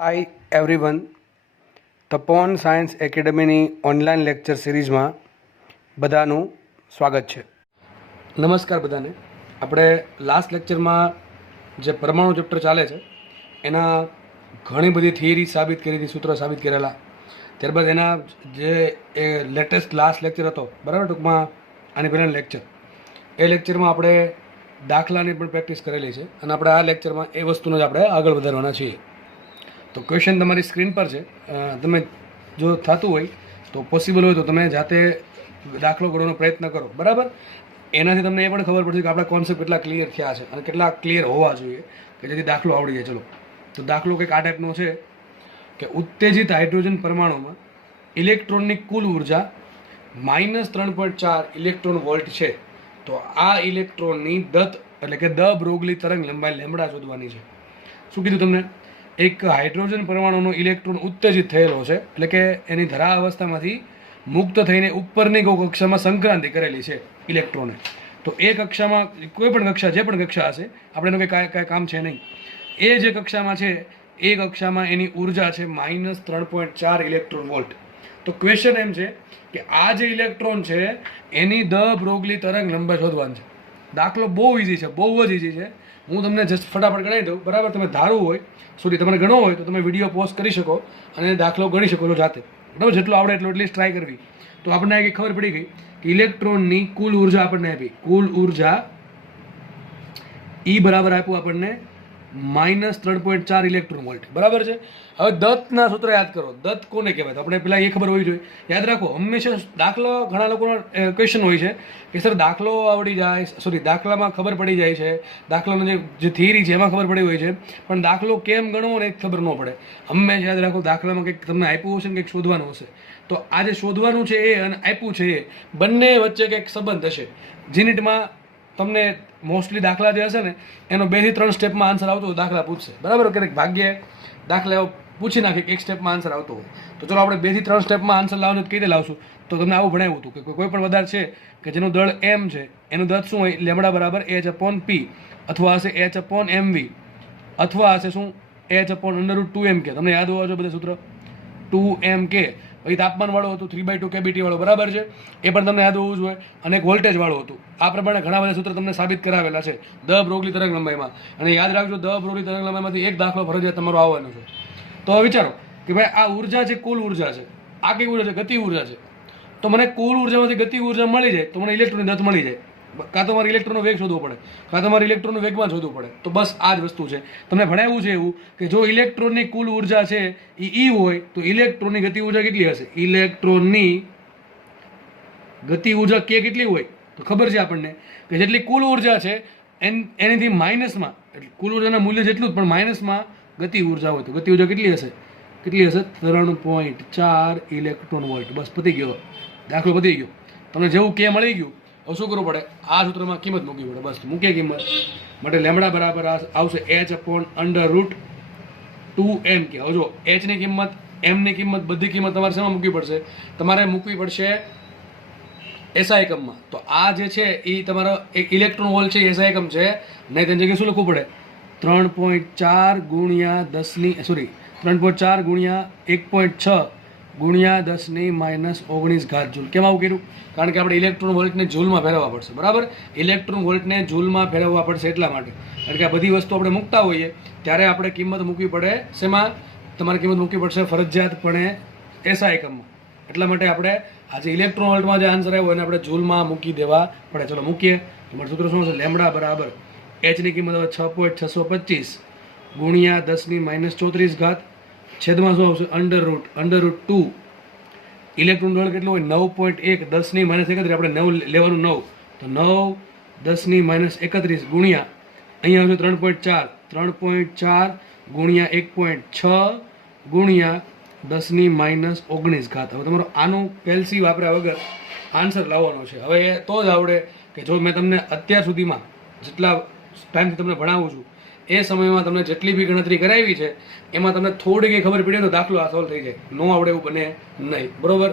હાય everyone, Tapon science એકેડમીની online lecture સિરીઝમાં બધાનું સ્વાગત છે. નમસ્કાર બધાને. આપણે લાસ્ટ લેક્ચરમાં જે પરમાણુ ચેપ્ટર ચાલે છે એના ઘણી બધી થિયરી સાબિત કરી હતી, સૂત્રો સાબિત કરેલા. ત્યારબાદ એના જે એ લેટેસ્ટ લાસ્ટ લેક્ચર હતો, બરાબર, ટૂંકમાં આની પહેલાંનો લેક્ચર, એ લેક્ચરમાં આપણે દાખલાની પણ પ્રેક્ટિસ કરેલી છે અને આપણે આ લેક્ચરમાં એ વસ્તુને જ આપણે આગળ વધારવાના છીએ. તો ક્વેશ્ચન તમારી સ્ક્રીન પર છે. તમે જો થતું હોય તો પોસિબલ હોય તો તમે જાતે દાખલો ગણવાનો પ્રયત્ન કરો, બરાબર. એનાથી તમને એ પણ ખબર પડશે કે આપણા કોન્સેપ્ટ કેટલા ક્લિયર થયા છે અને કેટલા ક્લિયર હોવા જોઈએ કે જેથી દાખલો આવડી જાય. ચલો, તો દાખલો કંઈક આ ટાઈપનો છે કે ઉત્તેજિત હાઇડ્રોજન પરમાણુમાં ઇલેક્ટ્રોનની કુલ ઉર્જા -3.4 ઇલેક્ટ્રોન વોલ્ટ છે. તો આ ઇલેક્ટ્રોનની દત્ત એટલે કે દ બ્રોગલી તરંગ લંબાઈ લેમ્બડા શોધવાની છે. શું કીધું તમને? એક હાઇડ્રોજન પરમાણુનો ઇલેક્ટ્રોન ઉત્તેજિત થયેલો છે, એટલે કે એની ધરા અવસ્થામાંથી મુક્ત થઈને ઉપરની કક્ષામાં સંક્રાંતિ કરેલી છે ઇલેક્ટ્રોને. તો એ કક્ષામાં કોઈ પણ કક્ષા, જે પણ કક્ષા હશે, આપણે એનું કાંઈ કામ છે નહીં, એ જે કક્ષામાં છે એ કક્ષામાં એની ઉર્જા છે -3.4 ઇલેક્ટ્રોન વોલ્ટ. તો ક્વેશ્ચન એમ છે કે આ જે ઇલેક્ટ્રોન છે એની દ બ્રોગલી તરંગ લંબાઈ શોધવાની છે. દાખલો બહુ ઇઝી છે, બહુ જ ઇઝી છે. હું તમને જસ્ટ ફટાફટ ગણાવી દઉં, બરાબર. તમે ધારવું હોય, તમારે ગણવો હોય તો તમે વિડીયો પોઝ કરી શકો અને દાખલો ગણી શકો છો જાતે, બરાબર. જેટલો આવડે એટલો એટલીસ્ટ ટ્રાય કરવી. તો આપણને એક ખબર પડી ગઈ કે ઇલેક્ટ્રોનની કુલ ઉર્જા આપણને આપી, કુલ ઉર્જા ઈ બરાબર આપ્યું આપણને -3.4 ઇલેક્ટ્રોન વોલ્ટ, બરાબર છે. હવે દત્તના સૂત્ર યાદ કરો. દત્ત કોને કહેવાય? તો આપણે પહેલાં એ ખબર હોવી જોઈએ. યાદ રાખો, હંમેશા દાખલો, ઘણા લોકોનો ક્વેશ્ચન હોય છે કે સર દાખલો આવડી જાય, દાખલામાં ખબર પડી જાય છે, દાખલાનો જે થિયરી છે એમાં ખબર પડી હોય છે, પણ દાખલો કેમ ગણવો ને એ ખબર ન પડે. હંમેશા યાદ રાખો, દાખલામાં કંઈક તમને આપ્યું હશે ને કંઈક શોધવાનું હશે, તો આ જે શોધવાનું છે એ અને આપ્યું છે એ બંને વચ્ચે કંઈક સંબંધ હશે. જીનિટમાં તમને મોસ્ટલી દાખલા જે હશે ને એનો 2 થી 3 સ્ટેપમાં આન્સર આવતો હોય, દાખલા પૂછશે, બરાબર. ક્યારેક ભાગ્યે દાખલા પૂછી નાખે કે એક સ્ટેપમાં આન્સર આવતો હોય. તો ચલો આપણે 2 થી 3 સ્ટેપમાં આન્સર લાવવાનું કઈ રીતે લાવશું? તો તમને આવું ભણાવ્યું હતું કે કોઈ પણ પદાર્થ છે કે જેનું દળ m છે, એનું દળ શું હોય? લેમ્બડા બરાબર h/p, અથવા હશે h/mv, અથવા હશે શું? h/√2m કે. તમને યાદ હોવા જોઈએ બધા સૂત્ર. 2m કે પછી તાપમાન વાળું હતું, 3/2 કેબીટી વાળું, બરાબર છે. એ પણ તમને યાદ હોવું જોઈએ. અને એક વોલ્ટેજ વાળું હતું. આ પ્રમાણે ઘણા બધા સૂત્ર તમને સાબિત કરાવેલા છે દ બ્રોગલી તરંગ લંબાઈમાં. અને યાદ રાખજો, દ બ્રોગલી તરંગ લંબાઈમાંથી એક દાખલો ફરજિયાત તમારો આવવાનો છે. તો હવે વિચારો કે ભાઈ આ ઉર્જા છે, કુલ ઉર્જા છે. આ કઈ ઉર્જા છે? ગતિ ઉર્જા છે. તો મને કુલ ઉર્જામાંથી ગતિ ઉર્જા મળી જાય તો મને ઇલેક્ટ્રોનની દત્ત મળી જાય. કાં તો મારે ઇલેક્ટ્રોનનો વેગ શોધવો પડે, કાં તો મારે ઇલેક્ટ્રોનનો વેગમાન શોધવું પડે. તો બસ આ જ વસ્તુ છે. તમને ભણાવ્યું છે એવું કે જો ઇલેક્ટ્રોનની કુલ ઉર્જા છે એ ઈ હોય તો ઇલેક્ટ્રોનની ગતિ ઉર્જા કેટલી હશે? ઇલેક્ટ્રોનની ગતિ ઉર્જા કે કેટલી હોય? તો ખબર છે આપણને કે જેટલી કુલ ઉર્જા છે એનીથી માઇનસમાં, એટલે કુલ ઉર્જાના મૂલ્ય જેટલું જ, પણ માઇનસમાં ગતિ ઉર્જા હોય તો ગતિ ઉર્જા કેટલી હશે? 3.4 ઇલેક્ટ્રોન વોલ્ટ. બસ પતી ગયો, દાખલો પતી ગયો. તમને જેવું કે મળી ગયું, હવે શું કરવું પડે? આ સૂત્રમાં કિંમત મૂકવી પડે. બસ મૂકીએ કિંમત. માટે લેમ્બડા બરાબર આવશે h/√2m કે. હવે જો h ની કિંમત, m ની કિંમત, બધી કિંમત તમારે શેમાં મૂકવી પડશે? તમારે મૂકવી પડશે એસઆઈ એકમમાં. તો આ જે છે એ તમારો એક ઇલેક્ટ્રોન વોલ્ટ છે, એસઆઈ એકમ છે. નહીં તેની જગ્યાએ શું લખવું પડે? 3.4 ગુણ્યા 1.6 ગુણ્યા 10⁻19 જૂલ. કેમ આવું કર્યું? કારણ કે આપણે ઇલેક્ટ્રોન વોલ્ટને જૂલમાં ફેરવવા પડશે, બરાબર. ઇલેક્ટ્રોન વોલ્ટને જૂલમાં ફેરવવા પડશે એટલા માટે. કારણ કે આ બધી વસ્તુ આપણે મૂકતા હોઈએ ત્યારે આપણે કિંમત મૂકવી પડે શેમાં? તમારે કિંમત મૂકવી પડશે ફરજિયાતપણે એસઆઈ એકમમાં. એટલા માટે આપણે આજે ઇલેક્ટ્રોન વોલ્ટમાં જે આન્સર આવ્યો એને આપણે જૂલમાં મૂકી દેવા પડે. ચલો મૂકીએ. તમારું સૂત્ર શું છે? લેમ્બડા બરાબર એચની કિંમત હવે 6.625 ગુણ્યા 10⁻34 છેદમાં શું આવશે? √2. ઇલેક્ટ્રોન દળ કેટલું હોય? 9.1. 10⁻31. આપણે 9 લેવાનું, 9 તો 9 10⁻31 ગુણ્યા અહીંયા આવશે 3.4 ગુણ્યા 1.6 ગુણ્યા 10⁻19. હવે તમારો આનું પેલ્સી વાપર્યા વગર આન્સર લાવવાનો છે. હવે એ તો જ આવડે કે જો મેં તમને અત્યાર સુધીમાં જેટલા ટાઈમથી તમને ભણાવું છું એ સમયમાં તમને જેટલી બી ગણતરી કરાવી છે એમાં તમને થોડી કંઈ ખબર પડી તો દાખલો આ સોલ્વ થઈ જાય. ન આવડે એવું બને નહીં, બરોબર.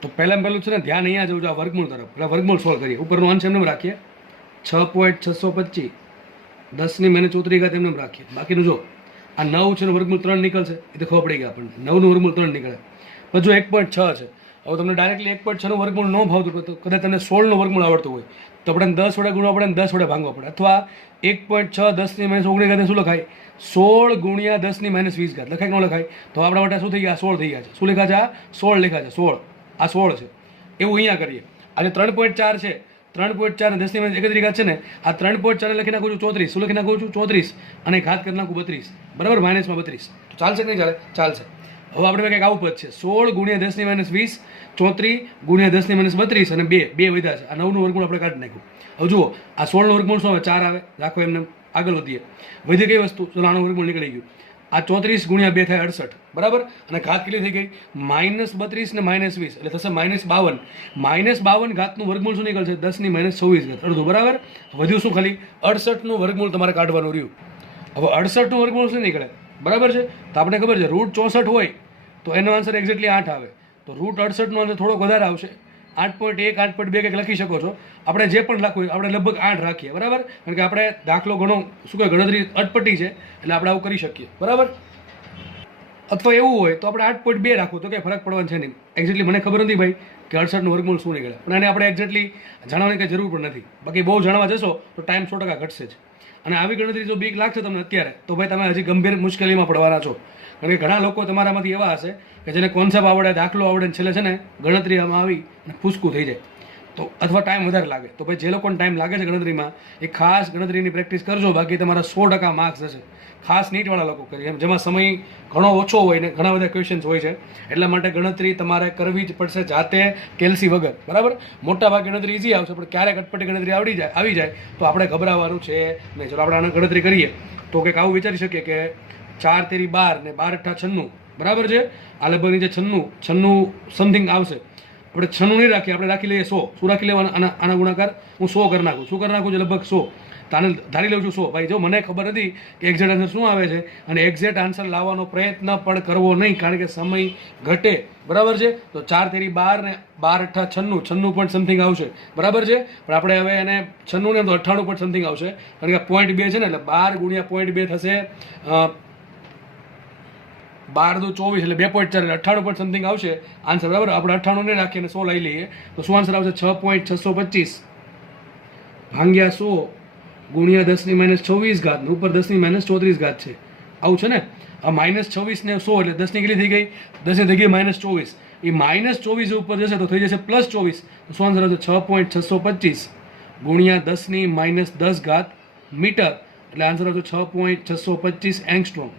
તો પહેલાં છે ને ધ્યાન અહીંયા જવું છે આ વર્ગમૂળ તરફ. પહેલાં વર્ગમૂળ સોલ્વ કરીએ. ઉપરનો અંશ એમને રાખીએ 6.625 10⁻34 એમને રાખીએ. બાકીનું જો આ 9 છે વર્ગમૂળ 3 નીકળશે, એ તો ખબર પડી ગઈ આપણને. 9નું વર્ગમૂળ 3 નીકળે. પછી જો 1.6 છે. હવે તમને ડાયરેક્ટલી 1.6 નું વર્ગમૂળ ન ભાવતું તો કદાચ તમને 16 નું વર્ગમૂળ આવડતું હોય તો આપણે 10 વડે ગુણવા પડે, 10 વડે ભાંગવા પડે. અથવા 1.6 10 ની -19 ઘાત શું લખાય? 16 ગુણ્યા 10 ની -20 ઘાત લખાય કે ન લખાય? તો આપણા માટે શું થઈ ગયા? 16 થઈ ગયા છે. શું લખ્યા છે? આ 16 લખ્યા છે. 16 આ 16 છે. એવું અહીંયા કરીએ. આજે 3.4 છે. 3.4 ને 10 ની -31 ઘાત છે ને, આ 3.4 લખી નાખું છું 34. શું લખી નાખું છું? 34. અને ઘાત કરી નાખું 32. બરાબર, માઇનસમાં 32. તો ચાલશે કે નહીં ચાલે? ચાલશે. હવે આપણે કંઈક આવું પદ છે 16 ગુણ્યા 10 ની -20, 34 ગુણ્યા 10 ની -32 અને 2 વધ્યા છે. આ 9 નું વર્ગમૂળ આપણે કાઢી નાખ્યું. હવે જુઓ આ 16 નું વર્ગમૂળ શું આવે? 4 આવે. રાખો એમને, આગળ વધીએ. વધી કઈ વસ્તુ? તો આનું વર્ગમૂળ નીકળી ગયું. આ 34 ગુણ્યા 2 થાય 68. બરાબર, અને ઘાત કેટલી થઈ ગઈ? -32 ને -20 એટલે થશે -52. -52 ઘાતનું વર્ગમૂળ શું નીકળશે? 10 ની -26 ઘાત, અડધું. બરાબર, વધ્યું શું? ખાલી 68 નું વર્ગમૂળ તમારે કાઢવાનું રહ્યું. હવે 68 નું વર્ગમૂળ શું નીકળે? બરાબર છે, તો આપણે ખબર છે √64 હોય તો એનો આન્સર એક્ઝેક્ટલી 8 આવે. તો √68 નો આન્સર થોડોક વધારે આવશે. 8.1 8.2 કંઈક લખી શકો છો. આપણે જે પણ લખવું આપણે લગભગ 8 રાખીએ. બરાબર, કારણ કે આપણે દાખલો ઘણો શું કહે ગણતરી અટપટી છે એટલે આપણે આવું કરી શકીએ. બરાબર, અથવા એવું હોય તો આપણે 8.2 રાખવું તો કંઈ ફરક પડવાનો છે નહીં. એક્ઝેક્ટલી મને ખબર નથી ભાઈ કે 68 નું વર્ગમૂળ શું નીકળે, પણ એને આપણે એક્ઝેક્ટલી જાણવાની કંઈ જરૂર પણ નથી. બાકી બહુ જાણવા જશો તો ટાઈમ 100% ઘટશે જ. અને આવી ગણતરી જો બીક લાગશે તમને અત્યારે તો ભાઈ તમે હજી ગંભીર મુશ્કેલીમાં પડવાના છો. કારણ કે ઘણા લોકો તમારામાંથી એવા હશે કે જેને કોન્સેપ્ટ આવડે, દાખલો આવડે, છેલ્લે છે ને ગણતરી આમાં આવી અને ફૂસકું થઈ જાય તો અથવા ટાઈમ વધારે લાગે. તો ભાઈ જે લોકોને ટાઈમ લાગે છે ગણતરીમાં એ ખાસ ગણતરીની પ્રેક્ટિસ કરજો. બાકી તમારા 100% માર્ક્સ હશે. ખાસ નીટવાળા લોકો કરીએ જેમાં સમય ઘણો ઓછો હોય ને ઘણા બધા ક્વેશ્ચન્સ હોય છે. એટલા માટે ગણતરી તમારે કરવી જ પડશે જાતે, કેલ્સી વગર. બરાબર, મોટા ભાગે ગણતરી ઇઝી આવશે પણ ક્યારેક અટપટી ગણતરી આવી જાય તો આપણે ગભરાવાનું છે નહીં. ચલો આપણે આને ગણતરી કરીએ તો કંઈક આવું વિચારી શકીએ કે 4 તેરી 12 ને 12 અઠ્ઠા 96. બરાબર છે, આ લગભગ નીચે 96 સમથિંગ આવશે. આપણે 96 નહીં રાખીએ, આપણે રાખી લઈએ 100. શું રાખી લેવાના? આના ગુણાકાર હું 100 કરી નાખું. શું કરી નાખું છે? લગભગ 100. તો આને ધારી લઉં છું 100. ભાઈ જો મને ખબર નથી કે એક્ઝેક્ટ આન્સર શું આવે છે અને એક્ઝેક્ટ આન્સર લાવવાનો પ્રયત્ન પણ કરવો નહીં કારણ કે સમય ઘટે. બરાબર છે, તો 4 તેરી 12 ને 12 અઠ્ઠા 96 પોઈન્ટ સમથિંગ આવશે. બરાબર છે, પણ આપણે હવે એને 96 ને તો 98 પોઈન્ટ સમથિંગ આવશે કારણ કે 0.2 છે ને, એટલે 12 ગુણ્યા 0.2 થશે 12 દુ 24 એટલે 2.4 એટલે 98 પોઈન્ટ સમથિંગ આવશે આન્સર. બરાબર, આપણે 98 ને રાખીએ અને 100 લઈ લઈએ તો શું આન્સર આવશે? 6.625 ભાગ્યા 100 ગુણ્યા 10 ની -26 ઘાત ને ઉપર 10 ની -34 ઘાત છે. આવું છે ને. આ -26 ને 100 એટલે 10 ની કેટલી થઈ ગઈ? 10 ની થઈ ગઈ -24. એ -24 ઉપર જશે તો થઈ જશે +24. તો શું આન્સર આવશે? 6.625 ગુણ્યા 10 ની -10 ઘાત મીટર એટલે આન્સર આવશે 6.625 એંગસ્ટ્રોમ.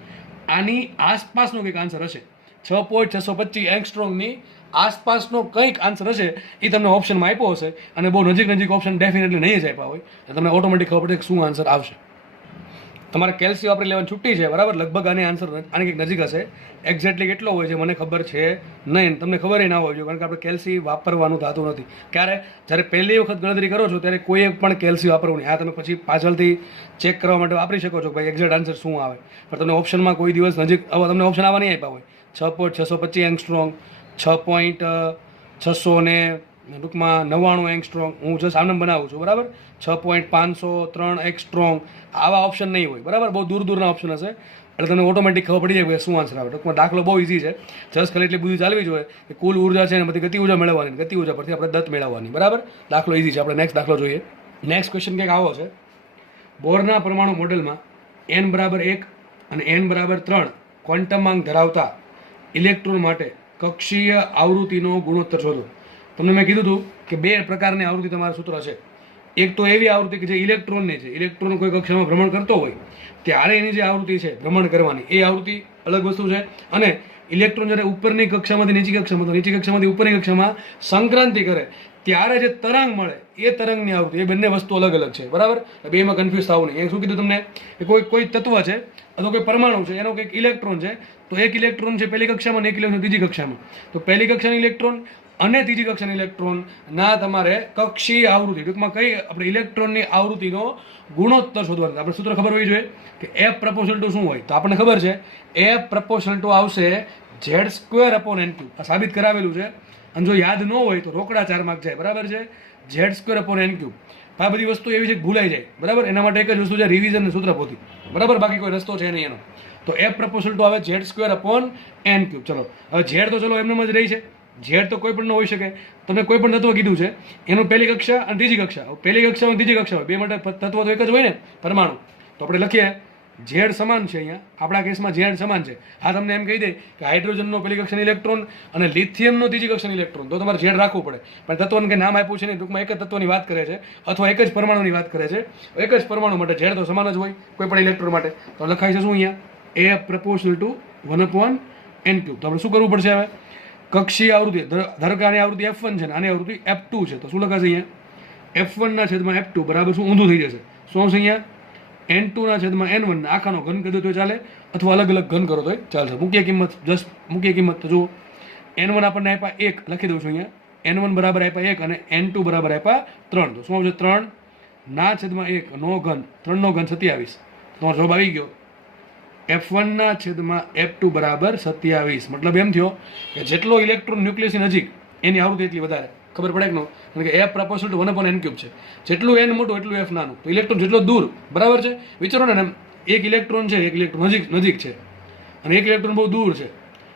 આની આસપાસનો કંઈક આન્સર હશે. 6.625 એંગસ્ટ્રોમની આસપાસનો કંઈક આન્સર હશે. એ તમને ઓપ્શનમાં આપ્યો હશે અને બહુ નજીક ઓપ્શન ડેફિનેટલી નહીં જ આપ્યા હોય તો તમને ઓટોમેટિક ખબર પડે કે શું આન્સર આવશે. તમારે કેલ્સી વાપરી લેવાની છૂટી છે. બરાબર, લગભગ આની આન્સર આની કંઈક નજીક હશે. એક્ઝેક્ટલી કેટલો હોય છે મને ખબર છે નહીં, તમને ખબર ના હોય કારણ કે આપણે કેલ્સી વાપરવાનું થતું નથી. ક્યારે? જ્યારે પહેલી વખત ગણતરી કરો છો ત્યારે કોઈ પણ કેલ્સી વાપરવું નહીં. આ તમે પછી પાછળથી ચેક કરવા માટે વાપરી શકો છો ભાઈ એક્ઝેક્ટ આન્સર શું આવે. પણ તમને ઓપ્શનમાં કોઈ દિવસ નજીક તમને ઓપ્શન આવવા નહીં આપ્યા હોય. 6.625 એંગસ્ટ્રોમ, 6.600 ને ટૂંકમાં 99 એંગસ્ટ્રોમ. હું જસ્ટ આમને બનાવું છું. બરાબર, 6.503 એંગસ્ટ્રોમ આવા ઓપ્શન નહીં હોય. બરાબર, બહુ દૂરના ઓપ્શન હશે એટલે તમને ઓટોમેટિક ખબર પડી જાય કે શું આન્સર આવે. ટૂંકમાં દાખલો બહુ ઇઝી છે. જસ્ટ ખાલી એટલી બધી ચાલવી જોઈએ કે કુલ ઉર્જા છે અને બધી ગતિ ઉર્જા મેળવવાની, ગતિ ઉર્જા પરથી આપણે દત્ત મેળવવાની. બરાબર, દાખલો ઇઝી છે. આપણે નેક્સ્ટ દાખલો જોઈએ. નેક્સ્ટ ક્વેશ્ચન કંઈક આવો છે. બોરના પરમાણુ મોડેલમાં n બરાબર 1 અને n બરાબર 3 ક્વોન્ટમાંક ધરાવતા ઇલેક્ટ્રોન માટે કક્ષીય આવૃત્તિનો ગુણોત્તર શોધો. તમને મેં કીધું હતું કે 2 પ્રકારની આવૃત્તિ તમારા સૂત્ર છે. એક તો એવી આવૃત્તિ કે જે ઇલેક્ટ્રોનની છે. ઇલેક્ટ્રોન કોઈ કક્ષામાં ભ્રમણ કરતો હોય ત્યારે એની જે આવૃત્તિ છે ભ્રમણ કરવાની એ આવૃત્તિ અલગ વસ્તુ છે. અને ઇલેક્ટ્રોન જ્યારે ઉપરની કક્ષામાંથી નીચી કક્ષામાંથી ઉપરની કક્ષામાં સંક્રાંતિ કરે ત્યારે જે તરંગ મળે એ તરંગની આવૃત્તિ, એ બંને વસ્તુ અલગ છે. બરાબર, બેમાં કન્ફ્યુઝ થવું નહીં. એ શું કીધું તમને કે કોઈ તત્વ છે અથવા કોઈ પરમાણુ છે એનો કંઈક ઇલેક્ટ્રોન છે તો એક ઇલેક્ટ્રોન છે પહેલી કક્ષામાં અને એક ઇલેક્ટ્રોન ત્રીજી કક્ષામાં. તો પહેલી કક્ષાની ઇલેક્ટ્રોન અને ત્રીજી કક્ષાની ઇલેક્ટ્રોનના તમારે કક્ષીય આવૃત્તિ ટૂંકમાં કઈ આપણે ઇલેક્ટ્રોનની આવૃત્તિનો ગુણોત્તર શોધવાનો. આપણે સૂત્ર ખબર હોવી જોઈએ કે F પ્રપોર્શનલ ટુ શું હોય. તો આપણને ખબર છે F પ્રપોર્શનલ ટુ આવશે Z² આ સાબિત કરાવેલું છે. અને જો યાદ ન હોય તો રોકડા 4 માર્ક જાય. બરાબર છે, Z²/n3. આ બધી વસ્તુ એવી છે કે ભૂલાઈ જાય. બરાબર, એના માટે એક જ વસ્તુ છે રિવિઝન અને સૂત્ર પોથી. બરાબર, બાકી કોઈ રસ્તો છે નહીં એનો. તો એફ પ્રપોઝલ ટુ આવે Z square upon N cube. ચલો હવે ઝેડ તો ચલો એમને જ રહી છે, ઝેડ તો કોઈ પણ ન હોઈ શકે. તમને કોઈ પણ તત્વ કીધું છે એનું પહેલી કક્ષા અને ત્રીજી કક્ષા, પહેલી કક્ષા અને ત્રીજી કક્ષા હોય બે માટે તત્વ તો એક જ હોય ને, પરમાણુ. તો આપણે લખીએ ઝેડ સમાન છે, અહીંયા આપણા કેસમાં ઝેડ સમાન છે. આ તમને એમ કહી દે કે હાઇડ્રોજનનો પહેલી કક્ષાની ઇલેક્ટ્રોન અને લિથિયમનો ત્રીજી કક્ષાની ઇલેક્ટ્રોન, તો તમારે ઝેડ રાખવું પડે. પણ તત્વને કંઈ નામ આપ્યું છે નહીં, ટૂંકમાં એક જ તત્વની વાત કરે છે અથવા એક જ પરમાણુની વાત કરે છે. એક જ પરમાણુ માટે ઝેડ તો સમાન જ હોય કોઈ પણ ઇલેક્ટ્રોન માટે. તો લખાય છે શું અહીંયા એ પ્રપોઝલ ટુ 1/n³. તો આપણે શું કરવું પડશે હવે? કક્ષીય આવૃત્તિ, ધારો કે આની આવૃત્તિ F1 છે ને આની આવૃત્તિ F2 છે, તો શું લખાશે અહીંયા F1/F2 બરાબર શું ઊંધું થઈ જશે? શું આવશે અહીંયા N2/N1. આખાનો ઘન કરી દો તો ચાલે અથવા અલગ અલગ ઘન કરો તો ચાલશે. મુખ્ય કિંમત જસ્ટ મુખ્ય કિંમત તો જુઓ, N1 આપણને આપ્યા 1, લખી દઉં છું અહીંયા N1 બરાબર આપ્યા 1 અને N2 બરાબર આપ્યા 3. તો શું આવશે 3/1 નો ઘન, 3 નો ઘન 27. તો જવાબ આવી ગયો F1/F2 બરાબર 27. મતલબ એમ થયો કે જેટલો ઇલેક્ટ્રોન ન્યુક્લિયસની નજીક એની આવૃત્તિ એટલી વધારે. ખબર પડે કે નો? કારણ કે એફ પ્રપોઝલ ટુ 1/n³ છે. જેટલું એન મોટું એટલું એફ નાનું. તો ઇલેક્ટ્રોન જેટલો દૂર, બરાબર છે, વિચારો ને એમ એક ઇલેક્ટ્રોન છે, એક ઇલેક્ટ્રોન નજીક છે અને એક ઇલેક્ટ્રોન બહુ દૂર છે.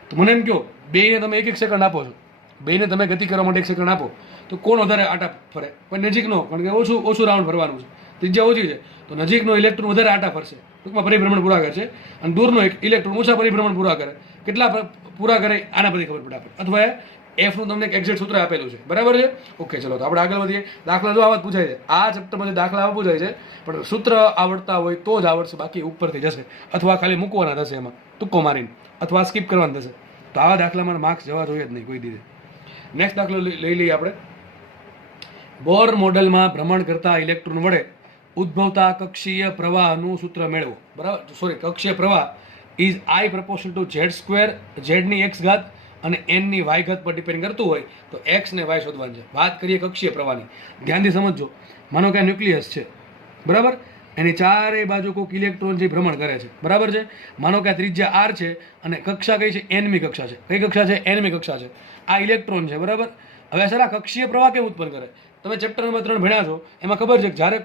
તો મને એમ કહો બેને તમે 1-1 સેકન્ડ આપો છો, બેને તમે ગતિ કરવા માટે 1 સેકન્ડ આપો, તો કોણ વધારે આટા ફરે? પણ નજીકનો, કારણ કે ઓછું રાઉન્ડ ફરવાનું છે, ત્રિજ્યા ઓછી છે, તો નજીકનો ઇલેક્ટ્રોન વધારે આટા ફરશે, ટૂંકમાં પરિભ્રમણ પૂરા કરશે, અને દૂરનો એક ઇલેક્ટ્રોન ઓછા પરિભ્રમણ પૂરા કરે. કેટલા પૂરા કરે આના પરથી ખબર પડે આપણે. અથવા એફનું તમને એક એક્ઝેક્ટ સૂત્ર આપેલું છે, બરાબર છે. ઓકે, ચલો તો આપણે આગળ વધીએ. દાખલા જો આવા પૂછાય છે, આ ચેપ્ટરમાંથી દાખલા આવા પૂછાય છે, પણ સૂત્ર આવડતા હોય તો જ આવડશે, બાકી ઉપરથી જશે અથવા ખાલી મૂકવાના થશે એમાં તુક્કો મારીને, અથવા સ્કીપ કરવાના થશે. તો આવા દાખલામાં માર્ક્સ જવા જોઈએ જ નહીં કોઈ દીધે. નેક્સ્ટ દાખલો લઈ લઈએ આપણે. બોર મોડેલમાં ભ્રમણ કરતા ઇલેક્ટ્રોન વડે ઉદ્ભવતા કક્ષીય પ્રવાહનું સૂત્ર મેળવો. બરાબર, સોરી, કક્ષીય પ્રવાહ is I proportional to Z², ઝેડની x ઘાત અને n ની y ઘાત પર ડિપેન્ડ કરતું હોય તો x ને y શોધવાનું છે. વાત કરીએ કક્ષીય પ્રવાહની, ધ્યાનથી સમજજો. માનો કે આ ન્યુક્લિયસ છે, બરાબર, એની ચારેય બાજુ કોઈક ઇલેક્ટ્રોન જે ભ્રમણ કરે છે, બરાબર છે. માનો કે આ ત્રિજ્યા r છે અને કક્ષા કઈ છે? nમી કક્ષા છે. કઈ કક્ષા છે? nમી કક્ષા છે. આ ઇલેક્ટ્રોન છે, બરાબર. હવે સર આ કક્ષીય પ્રવાહ કેમ ઉત્પન્ન કરે? તમે ચેપ્ટર નંબર 3 ભણ્યા છો, એમાં ખબર છે કે જ્યારે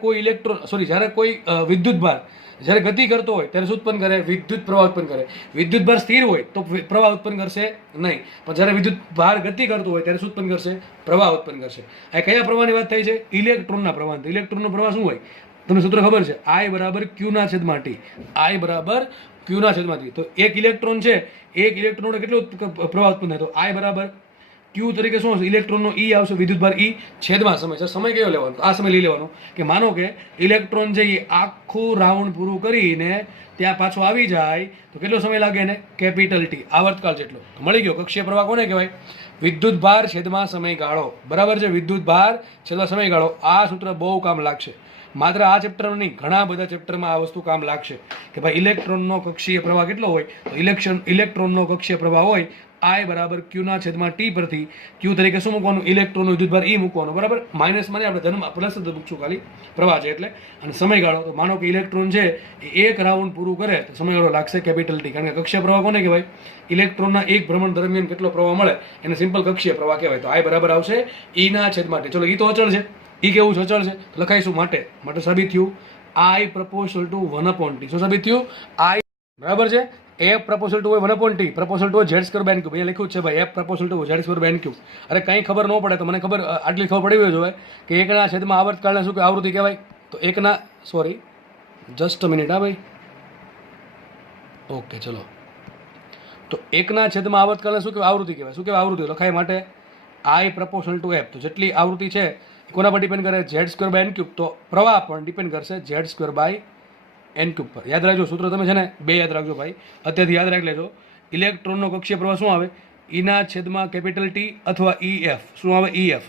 કોઈ વિદ્યુત ભાર જ્યારે ગતિ કરતો હોય ત્યારે શું ઉત્પન્ન કરે? વિદ્યુત પ્રવાહ ઉત્પન્ન કરે. વિદ્યુત ભાર સ્થિર હોય તો પ્રવાહ ઉત્પન્ન કરશે નહીં, પણ જ્યારે વિદ્યુત ભાર ગતિ કરતો હોય ત્યારે શું ઉત્પન્ન કરશે? પ્રવાહ ઉત્પન્ન કરશે. આ કયા પ્રવાહની વાત થઈ છે? ઇલેક્ટ્રોનના પ્રવાહ. ઇલેક્ટ્રોનનો પ્રવાહ શું હોય? તમને સૂત્ર ખબર છે, I બરાબર Q/T. I બરાબર Q/T. તો એક ઇલેક્ટ્રોન છે, એક ઇલેક્ટ્રોનનો કેટલો પ્રવાહ ઉત્પન્ન થાય? તો I બરાબર Q તરીકે શું આવશે? ઇલેક્ટ્રોનનો E આવશે, વિદ્યુતભાર E છેદમાં સમય. સમય કયો લેવાનો? આ સમય લઈ લેવાનો કે માનો કે ઇલેક્ટ્રોન છે એ આખું રાઉન્ડ પૂરું કરીને ત્યાં પાછો આવી જાય તો કેટલો સમય લાગે એને? કેપિટલ T, આવર્તકાળ જેટલો. મળી ગયો. કક્ષીય પ્રવાહ કોને કહેવાય? વિદ્યુત ભાર છેદમાં સમયગાળો, બરાબર છે. વિદ્યુત ભાર છેલ્લો સમયગાળો. આ સૂત્ર બહુ કામ લાગશે. માત્ર આ ચેપ્ટરમાં નહીં, ઘણા બધા ચેપ્ટરમાં આ વસ્તુ કામ લાગશે કે ભાઈ ઇલેક્ટ્રોનનો કક્ષીય પ્રવાહ કેટલો હોય? તો ઇલેક્ટ્રોનનો કક્ષીય પ્રવાહ હોય I બરાબર Q/T પરથી Q તરીકે શું મૂકવાનું? ઇલેક્ટ્રોનનો વિદ્યુતભાર E મૂકવાનો, બરાબર. માઇનસમાં આપણે ધન પ્લસ જ મૂકશું, ખાલી પ્રવાહ છે એટલે. અને સમયગાળો તો માનો કે ઇલેક્ટ્રોન છે એ એક રાઉન્ડ પૂરું કરે તો સમયગાળો લાગશે કેપિટલ T. કારણ કે કક્ષીય પ્રવાહ કોને કહેવાય? ઇલેક્ટ્રોનના એક ભ્રમણ દરમિયાન કેટલો પ્રવાહ મળે એને સિમ્પલ કક્ષીય પ્રવાહ કહેવાય. તો I બરાબર આવશે E/T. ચલો, E તો અચળ છે, E કેવું છે? અચળ છે. તો લખાઈશું માટે સાબિત થયું I પ્રપોઝલ ટુ 1/T. શું સાબિત થયું? I બરાબર છે. F પ્રપોઝલ ટુ હોય 1/T, પ્રપોઝલ ટુ Z²/n³. અહીંયા લખ્યું છે ભાઈ F પ્રપોઝલ ટુ Z²/n³. અરે કંઈ ખબર ન પડે તો મને ખબર આટલી ખબર પડી જોઈએ કે 1/છેદમાં આવર્તકાળને શું કે આવૃત્તિ કહેવાય? તો જસ્ટ અ મિનિટ હા ભાઈ. ઓકે, ચલો. તો 1/છેદમાં આવર્તકાળને શું કહેવાય? આવૃત્તિ કહેવાય. શું કહેવાય? આવૃત્તિ. લખાય માટે I પ્રપોઝલ ટુ F. તો જેટલી આવૃત્તિ છે કોના પર ડિપેન્ડ કરે? Z²/n³. તો પ્રવાહ પણ ડિપેન્ડ કરશે Z²/n³ પર. યાદ રાખજો સૂત્ર, તમે છે ને 2 યાદ રાખજો ભાઈ, અત્યારથી યાદ રાખી લેજો. ઇલેક્ટ્રોનનો કક્ષીય પ્રવાહ શું આવે? E/T અથવા EF. શું આવે? EF.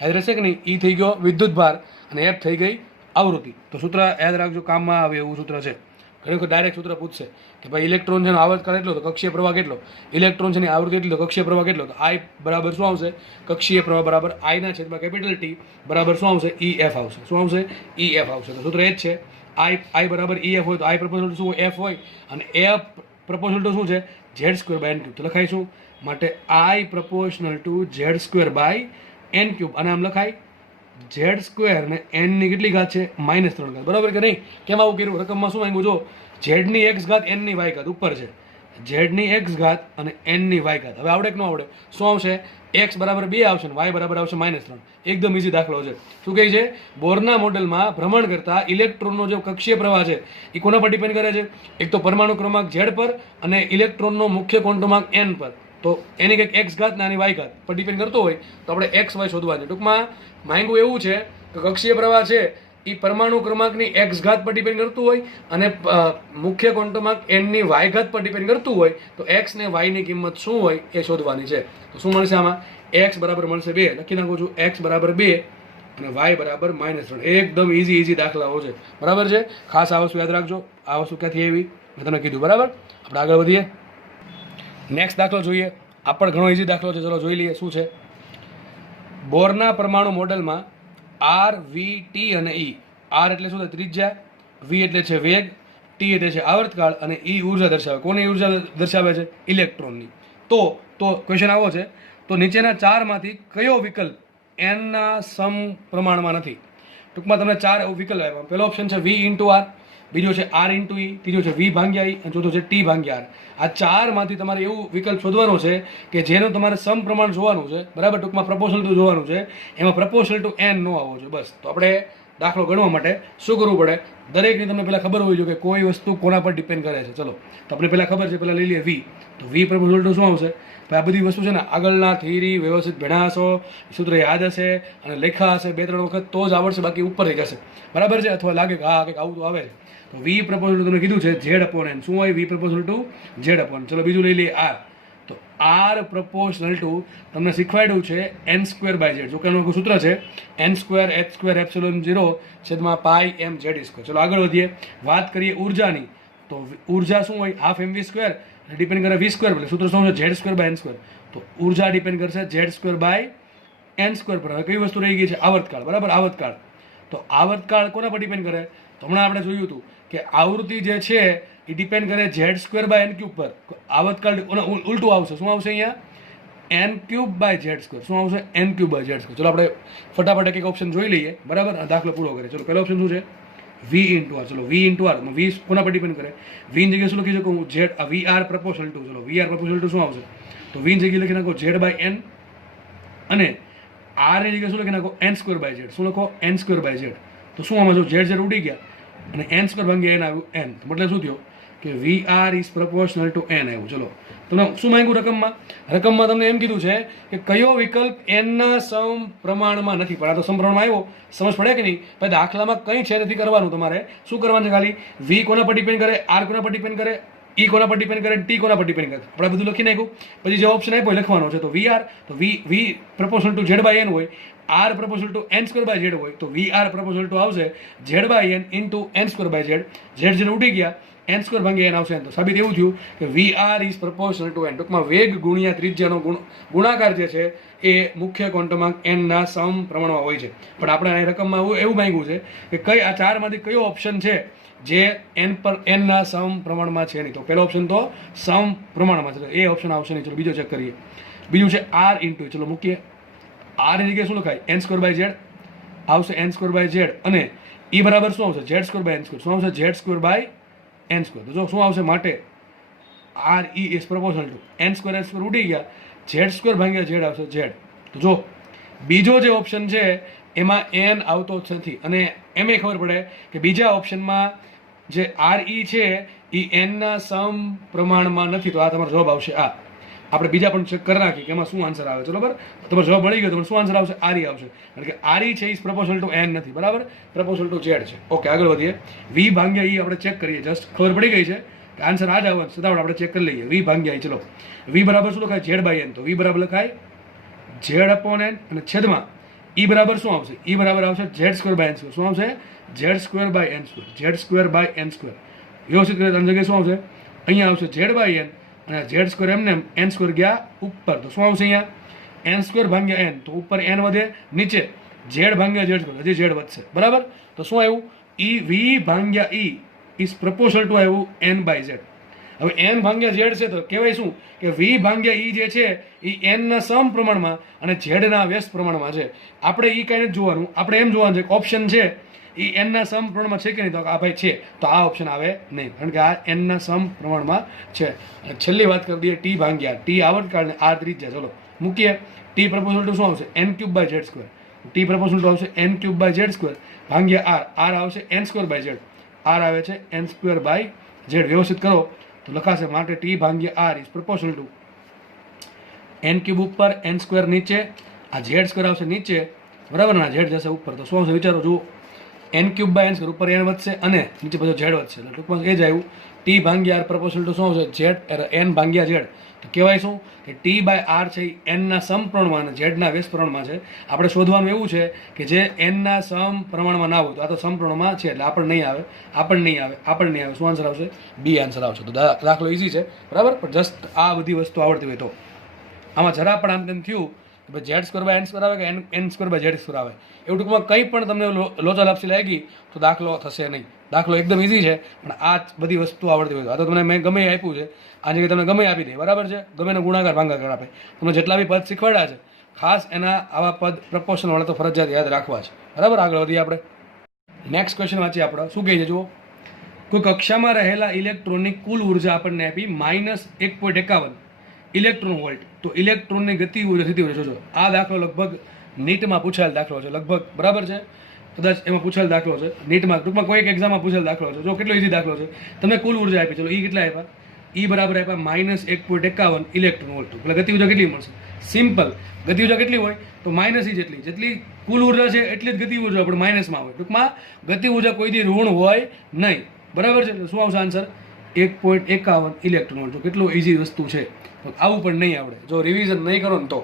યાદ રહેશે કે નહીં? E થઈ ગયો વિદ્યુત ભાર અને F થઈ ગઈ આવૃત્તિ. તો સૂત્ર યાદ રાખજો, કામમાં આવે એવું સૂત્ર છે. ઘણી વખત ડાયરેક્ટ સૂત્ર પૂછશે કે ભાઈ ઇલેક્ટ્રોન છે આવર્તકાળ એટલો તો કક્ષીય પ્રવાહ કેટલો? ઇલેક્ટ્રોન છે આવૃત્તિ એટલી તો કક્ષીય પ્રવાહ કેટલો? તો I બરાબર શું આવશે? કક્ષીય પ્રવાહ બરાબર I/T બરાબર શું આવશે? EF આવશે. શું આવશે? EF આવશે. તો સૂત્ર એ જ છે. I બરાબર EF હોય તો I પ્રપોઝલ શું હોય? F હોય. અને F પ્રપોઝલ ટુ શું છે? Z²/n³. તો લખાઈશું માટે I પ્રપોઝલ ટુ Z²/n³. અને આમ લખાય Z² ને n ની કેટલી ઘાત છે? -3 ઘાત. બરાબર કે નહીં? કેમ આવું કર્યું? રકમમાં શું માંગ્યું? જો ઝેડની એક્સ ઘાત એનની વાય ઘાત ઉપર છે, ઝેડની એક્સ ઘાત અને એનની વાય ઘાત. હવે આવડે કે ન આવડે? શું આવશે? એક્સ બરાબર 2 આવશે ને વાય બરાબર આવશે -3. એકદમ ઇઝી દાખલો છે. શું કહે છે? બોરના મોડેલમાં ભ્રમણ કરતા ઇલેક્ટ્રોનનો જે કક્ષીય પ્રવાહ છે એ કોના પર ડિપેન્ડ કરે છે? એક તો પરમાણુ ક્રમાંક ઝેડ પર અને ઇલેક્ટ્રોનનો મુખ્ય ક્વોન્ટમાંક એન પર. તો એની કંઈક એક્સ ઘાત ને આની વાય ઘાત પર ડિપેન્ડ કરતો હોય તો આપણે એક્સ વાય શોધવા છે. ટૂંકમાં માંગ્યું એવું છે કે કક્ષીય પ્રવાહ છે એ પરમાણુ ક્રમાંકની એક્સ ઘાત પર ડિપેન્ડ કરતું હોય અને મુખ્ય ક્વોન્ટમાંક એનની વાય ઘાત પર ડિપેન્ડ કરતું હોય તો એક્સ ને વાયની કિંમત શું હોય એ શોધવાની છે. તો શું મળશે આમાં? એક્સ બરાબર મળશે 2. લખી નાખું છું એક્સ બરાબર 2 અને વાય બરાબર -3. એકદમ ઇઝી દાખલાઓ છે. બરાબર છે? ખાસ આ વસ્તુ યાદ રાખજો. આ વસ્તુ ક્યાંથી આવી મેં તમને કીધું. બરાબર, આપણે આગળ વધીએ. નેક્સ્ટ દાખલો જોઈએ. આ પણ ઘણો ઇઝી દાખલો છે. ચલો જોઈ લઈએ શું છે. બોરના પરમાણુ મોડેલમાં આર, વી, ટી અને ઈ. આર એટલે શું? ત્રિજ્યા. વી એટલે છે વેગ. ટી એટલે છે આવર્તકાળ અને ઈ ઉર્જા દર્શાવે. કોની ઉર્જા દર્શાવે છે? ઇલેક્ટ્રોનની. તો ક્વેશ્ચન આવો છે, તો નીચેના 4માંથી કયો વિકલ્પ એનના સમપ્રમાણમાં નથી? ટૂંકમાં તમને 4 વિકલ્પ આપ્યા. પહેલો ઓપ્શન છે વી ઇન્ટુ આર, બીજો છે આર ઇન્ટુ ઈ, ત્રીજો છે વી ભાગ્યા ઈ અને ચોથો છે ટી ભાગ્યા આર. આ 4માંથી તમારે એવું વિકલ્પ શોધવાનો છે કે જેનું તમારે સમપ્રમાણ જોવાનું છે. બરાબર, ટૂંકમાં પ્રપોઝલ ટુ જોવાનું છે. એમાં પ્રપોઝલ ટુ એન નો આવવો જોઈએ. બસ. તો આપણે દાખલો ગણવા માટે શું કરવું પડે? દરેકની તમને પહેલાં ખબર હોવી જોઈએ કે કોઈ વસ્તુ કોના પર ડિપેન્ડ કરે છે. ચલો, તો આપણે પહેલાં ખબર છે, પહેલાં લઈ લઈએ વી. તો વી પ્રપોઝલ ટુ શું આવશે? ભાઈ આ બધી વસ્તુ છે ને આગળના થિયરી વ્યવસ્થિત ભણ્યા હશો, સૂત્ર યાદ હશે અને લેખા હશે 2-3 વખત તો જ આવડશે, બાકી ઉપરથી જશે. બરાબર છે? અથવા લાગે કે હા કંઈક આવું તો આવે છે. તો વી પ્રપોઝલ તમને કીધું છે ઝેડ અપોન એન. શું હોય? V proportional to Z upon. ચલો બીજું લઈ લઈએ આર. તો આર પ્રપોઝલ ટુ તમને શીખવાડ્યું છે n²/z. જો કે એનું સૂત્ર છે n²h²ε0 છેદમાં પાઈ m z². ચલો આગળ વધીએ. વાત કરીએ ઉર્જાની. તો ઉર્જા શું હોય? Half mv². ડિપેન્ડ કરે v². એટલે સૂત્ર શું છે? z²/n². તો ઉર્જા ડિપેન્ડ કરશે z²/n² પર. હવે કઈ વસ્તુ રહી ગઈ છે? આવર્તકાળ. બરાબર, આવર્તકાળ. તો આવર્તકાળ કોના પર ડિપેન્ડ કરે? તો હમણાં આપણે જોયું હતું કે આવૃત્તિ જે છે એ ડિપેન્ડ કરે z²/n³ પર. આવર્તકાળ ઉલટું આવશે. શું આવશે અહીંયા? n³/z². શું આવશે? n³/z². ચલો આપણે ફટાફટ એક ઓપ્શન જોઈ લઈએ. બરાબર, દાખલો પૂરો કરીએ. ચલો પહેલો ઓપ્શન શું છે? વી ઇન્ટુ આર. ચલો વી ઇન્ટુ આર. વી કોના પર ડિપેન્ડ કરે? વી ની જગ્યાએ શું લખી શકું? Z. V R proportional to. ચલો વી આર પ્રપોઝલ ટુ શું આવશે? તો વી ની જગ્યાએ લખી નાખો z/n અને આર ની જગ્યાએ શું લખી નાખો? n²/z. શું લખો? n²/z. તો શું આમાં જો z ઉડી ગયા અને n² ભાગ્યા n આવ્યું n. મતલબ શું થયો? કે V R is proportional two n આવ્યું. ચલો તમને શું માંગ્યું રકમમાં? રકમમાં તમને એમ કીધું છે કે કયો વિકલ્પ એનના સમપ્રમાણમાં નથી. પણ આ તો સમપ્રમાણમાં આવ્યો, સમજ પડે કે નહીં? પછી દાખલામાં કંઈ છે નથી કરવાનું. તમારે શું કરવાનું છે? ખાલી વી કોના પર ડિપેન્ડ કરે, આર કોના પર ડિપેન્ડ કરે, ઈ કોના પર ડિપેન્ડ કરે, ટી કોના પર ડિપેન્ડ કરે. આપણે બધું લખી નાખ્યું. પછી જે ઓપ્શન આપ્યો લખવાનો છે. તો વી આર, તો વી પ્રપોઝલ ટુ z/n હોય, આર પ્રપોઝલ ટુ n²/z હોય, તો વી આર પ્રપોઝલ ટુ આવશે z/n ઇન્ટુ n²/z. ઝેડ જેને ઉડી ગયા n² ભાગ્યા n આવશે. તો સાબિત એવું થયું કે V R is proportional to n. ટૂંકમાં વેગ ગુણ્યા ત્રિજ્યાનો ગુણાકાર જે છે એ મુખ્ય ક્વોન્ટમાંક એનના સમપ્રમાણમાં હોય છે. પણ આપણે આ રકમમાં એવું માંગ્યું છે કે કઈ આ 4માંથી કયો ઓપ્શન છે જે એનના સમપ્રમાણમાં છે નહીં? તો પહેલો ઓપ્શન તો સમપ્રમાણમાં છે, એ ઓપ્શન આવશે નહીં. ચલો બીજો ચેક કરીએ. બીજું છે આર ઇન્ટુ. ચલો મૂકીએ. આર ની જગ્યાએ શું લખાય? n²/z આવશે, n²/z અને ઈ બરાબર શું આવશે? z²/n². શું આવશે? z²/n². તો જો શું આવશે? માટે R E is proportional to n²/n² ઉડી ગયા, z² ભાગ્યા z આવશે z. તો જો બીજો જે ઓપ્શન છે એમાં n આવતો જ નથી અને એમ ખબર પડે કે બીજા ઓપ્શનમાં જે આર ઈ છે એ એનના સમપ્રમાણમાં નથી. તો આ તમારો જવાબ આવશે આ. આપણે બીજા પણ ચેક કરી નાખીએ કે એમાં શું આન્સર આવે. ચલો બરાબર, તમારો જવાબ મળી ગયો. તમને શું આન્સર આવશે? આર ઈ આવશે. કારણ કે આર ઈ છે ઇઝ પ્રપોઝલ ટુ એન નથી. બરાબર, પ્રપોઝલ ટુ ઝેડ છે. ઓકે, આગળ વધીએ. વી ભાગ્યા ઈ આપણે ચેક કરીએ. જસ્ટ ખબર પડી ગઈ છે કે આન્સર આ જ આવવાનું. સદાવડ આપણે ચેક કરી લઈએ. વી ભાગ્યા ઈ. ચલો વી બરાબર શું લખાય? z/n. તો વી બરાબર લખાય z/n અને છેદમાં ઈ બરાબર શું આવશે? ઈ બરાબર આવશે z²/n². શું આવશે? z²/n². z²/n². વ્યવસ્થિત કરે તો જગ્યાએ શું આવશે? અહીંયા આવશે z/n અને z² એમને n² ગયા ઉપર. તો શું આવશે અહીંયા? n² ભાગ્યા n. તો ઉપર n વધે, નીચે z ભાગ્યા z². હજી z વધશે. બરાબર, તો શું આવ્યું? ઈ વી ભાગ્યા ઈ ઇઝ પ્રપોઝલ ટુ આવ્યું n/z. હવે n ભાગ્યા z છે તો કહેવાય શું કે વી ભાગ્યા ઈ જે છે એ n ના સમપ્રમાણમાં અને z ના વ્યસ્ત પ્રમાણમાં છે. આપણે ઈ કાંઈ નથી જોવાનું. આપણે એમ જોવાનું છે કે ઓપ્શન છે એ એનના સમ પ્રમાણમાં છે કે નહીં, તો આ ભાઈ છે, તો આ ઓપ્શન આવે નહીં, કારણ કે આ એનના સમ પ્રમાણમાં છે. અને છેલ્લી વાત કરી દઈએ ટી ભાગ્યા ટી આવર્તકાળ ને આર ત્રિજ્યા. ચલો મૂકીએ. ટી પ્રપોઝલ ટુ શું આવશે? n cube by Z square. T proportional to આવશે n cube by Z square ભાગ્યા આર. આર આવશે n square by Z. R આવે છે n સ્ક્વેર બાય ઝેડ. વ્યવસ્થિત કરો તો લખાશે માટે ટી ભાગ્યા R is proportional to n cube ઉપર n સ્ક્વેર નીચે, આ ઝેડ સ્ક્વેર આવશે નીચે, બરાબર ને, ઝેડ જશે ઉપર, તો શું આવશે વિચારો જુઓ, n cube by n square, ઉપર n વધશે અને નીચે બધો ઝેડ વધશે, એટલે ટૂંકમાં એ જ આવ્યું. ટી ભાગ્યા આર પ્રપોઝલ ટુ શું આવશે? ઝેડ n ભાગ્યા ઝેડ. તો કહેવાય શું કે ટી બાય આર છે એ એનના સમ પ્રમાણમાં અને ઝેડના વ્યસ્ત પ્રમાણમાં છે. આપણે શોધવાનું એવું છે કે જે એનના સમ પ્રમાણમાં ના હોય, તો આ તો સમ પ્રમાણમાં છે એટલે આપણને નહીં આવે, આપણને નહીં આવે, આપણને નહીં આવે. શું આન્સર આવશે? બી આન્સર આવશે. તો દાખલો ઇઝી છે, બરાબર, પણ જસ્ટ આ બધી વસ્તુ આવડતી હોય તો. આમાં જરા પણ આમ તેમ થયું કે Z square by N square આવે કે N square by Z square આવે, એવું ટૂંકમાં કંઈ પણ તમને લોચા લાપસી લાગી તો દાખલો થશે નહીં. દાખલો એકદમ ઇઝી છે, પણ આ બધી વસ્તુ આવડતી હોય તો. આ તો તમને મેં ગમે આપ્યું છે, આ જગ્યાએ તમને ગમે આપી દે, બરાબર છે, ગમેનો ગુણાકાર ભાગાકાર આપે. તમને જેટલા બી પદ શીખવાડ્યા છે, ખાસ એના આવા પદ પ્રપોર્શનવાળા તો ફરજિયાત યાદ રાખવા છે, બરાબર. આગળ વધીએ આપણે. નેક્સ્ટ ક્વેશ્ચન વાંચીએ આપણે. શું કહે છે જુઓ, કોઈ કક્ષામાં રહેલા ઇલેક્ટ્રોનની કુલ ઉર્જા આપણને આપી -1.51 ઇલેક્ટ્રોન વોલ્ટ. તો ઇલેક્ટ્રોનની ગતિ ઉર્જા સ્થિતિ ઉર્જા જોજો. આ દાખલો લગભગ નીટમાં પૂછાયેલ દાખલો છે, લગભગ, બરાબર છે, કદાચ એમાં પૂછેલ દાખલો છે નીટમાં, ટૂંકમાં કોઈ એક એક્ઝામમાં પૂછેલ દાખલો છે. જો કેટલો ઇઝી દાખલો છે. તમે કુલ ઉર્જા આપી, ચલો ઈ કેટલા આપ્યા? ઈ બરાબર આપ્યા -1.51 ઇલેક્ટ્રોન વોલ્ટ. એટલે ગતિ ઉર્જા કેટલી મળશે? સિમ્પલ, ગતિ ઉર્જા કેટલી હોય તો માઇનસ ઈ જેટલી કુલ ઉર્જા છે એટલી જ ગતિ ઉર્જા પણ માઇનસમાં હોય. ટૂંકમાં ગતિ ઉર્જા કોઈ દી ઋણ હોય નહીં, બરાબર છે. શું આવશે આન્સર? 1.51 electron volt. કેટલું ઇઝી વસ્તુ છે. આવું પણ નહીં આવડે જો રિવિઝન નહીં કરો ને તો.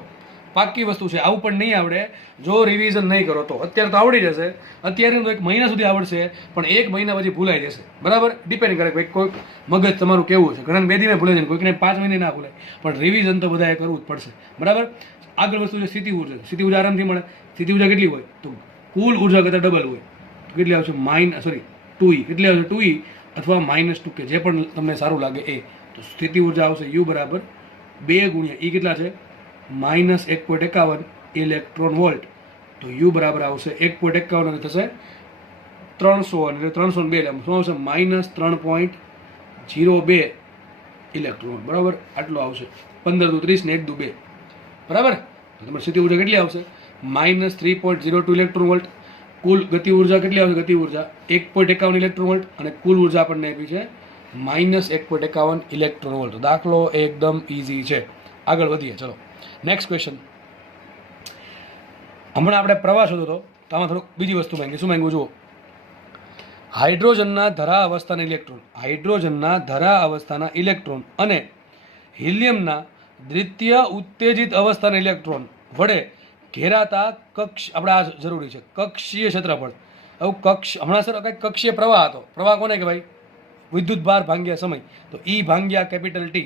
પાક્કી વસ્તુ છે, આવું પણ નહીં આવડે જો રિવિઝન નહીં કરો તો. અત્યારે તો આવડી જશે, અત્યારે તો 1 મહિના સુધી આવડશે, પણ 1 મહિના પછી ભૂલાઈ જશે, બરાબર. ડિપેન્ડ કરે કે કોઈ મગજ તમારું કેવું છે. ઘણા 2 દિવસે ભૂલાઈ જાય, કોઈકને 5 મહિને ના ભૂલાય, પણ રિવિઝન તો બધાએ કરવું જ પડશે, બરાબર. આગળ વસ્તુ છે સ્થિતિ ઉર્જા. સ્થિતિ ઉર્જા આરામથી મળે. સ્થિતિ ઉર્જા કેટલી હોય તો કુલ ઉર્જા કરતાં ડબલ હોય. તો કેટલી આવશે? 2E. કેટલી આવશે? 2E અથવા -2, કે જે પણ તમને સારું લાગે એ. તો સ્થિતિ ઉર્જા આવશે U બરાબર 2 ગુણ્યા E કેટલા છે? -1.51 ઇલેક્ટ્રોન વોલ્ટ. તો U બરાબર આવશે 1.51 અને થશે 300, અને 302 એટલે શું આવશે? -3.02 ઇલેક્ટ્રોન, બરાબર. આટલો આવશે. 15 દુ 30 ને 1 દુ 2, બરાબર. તો તમારી સ્થિતિ ઉર્જા કેટલી આવશે? -3.02 ઇલેક્ટ્રોન વોલ્ટ. કુલ ગતિ ઉર્જા કેટલી આવશે? ગતિ ઉર્જા 1.51 ઇલેક્ટ્રોન વોલ્ટ, અને કુલ ઉર્જા આપણને આપી છે -1.51 ઇલેક્ટ્રોન વોલ્ટ. દાખલો એકદમ ઇઝી છે. આગળ વધીએ, ચલો નેક્સ્ટ ક્વેશ્ચન. હમણાં આપણે પ્રવાહ શોધો તો આમાં થોડુંક બીજી વસ્તુ માંગી. શું માંગ્યું જુઓ, હાઇડ્રોજનના ધરા અવસ્થાના ઇલેક્ટ્રોન, હાઇડ્રોજનના ધરા અવસ્થાના ઇલેક્ટ્રોન અને હિલિયમના દ્વિતીય ઉત્તેજિત અવસ્થાના ઇલેક્ટ્રોન વડે ઘેરાતા કક્ષ, આપણે આ જરૂરી છે, કક્ષીય ક્ષેત્રફળ. આવું હમણાં સર કંઈક કક્ષીય પ્રવાહ હતો. પ્રવાહ કોને કહેવાય? વિદ્યુત ભાર ભાગ્યા સમય. તો E ભાગ્યા કેપિટલ T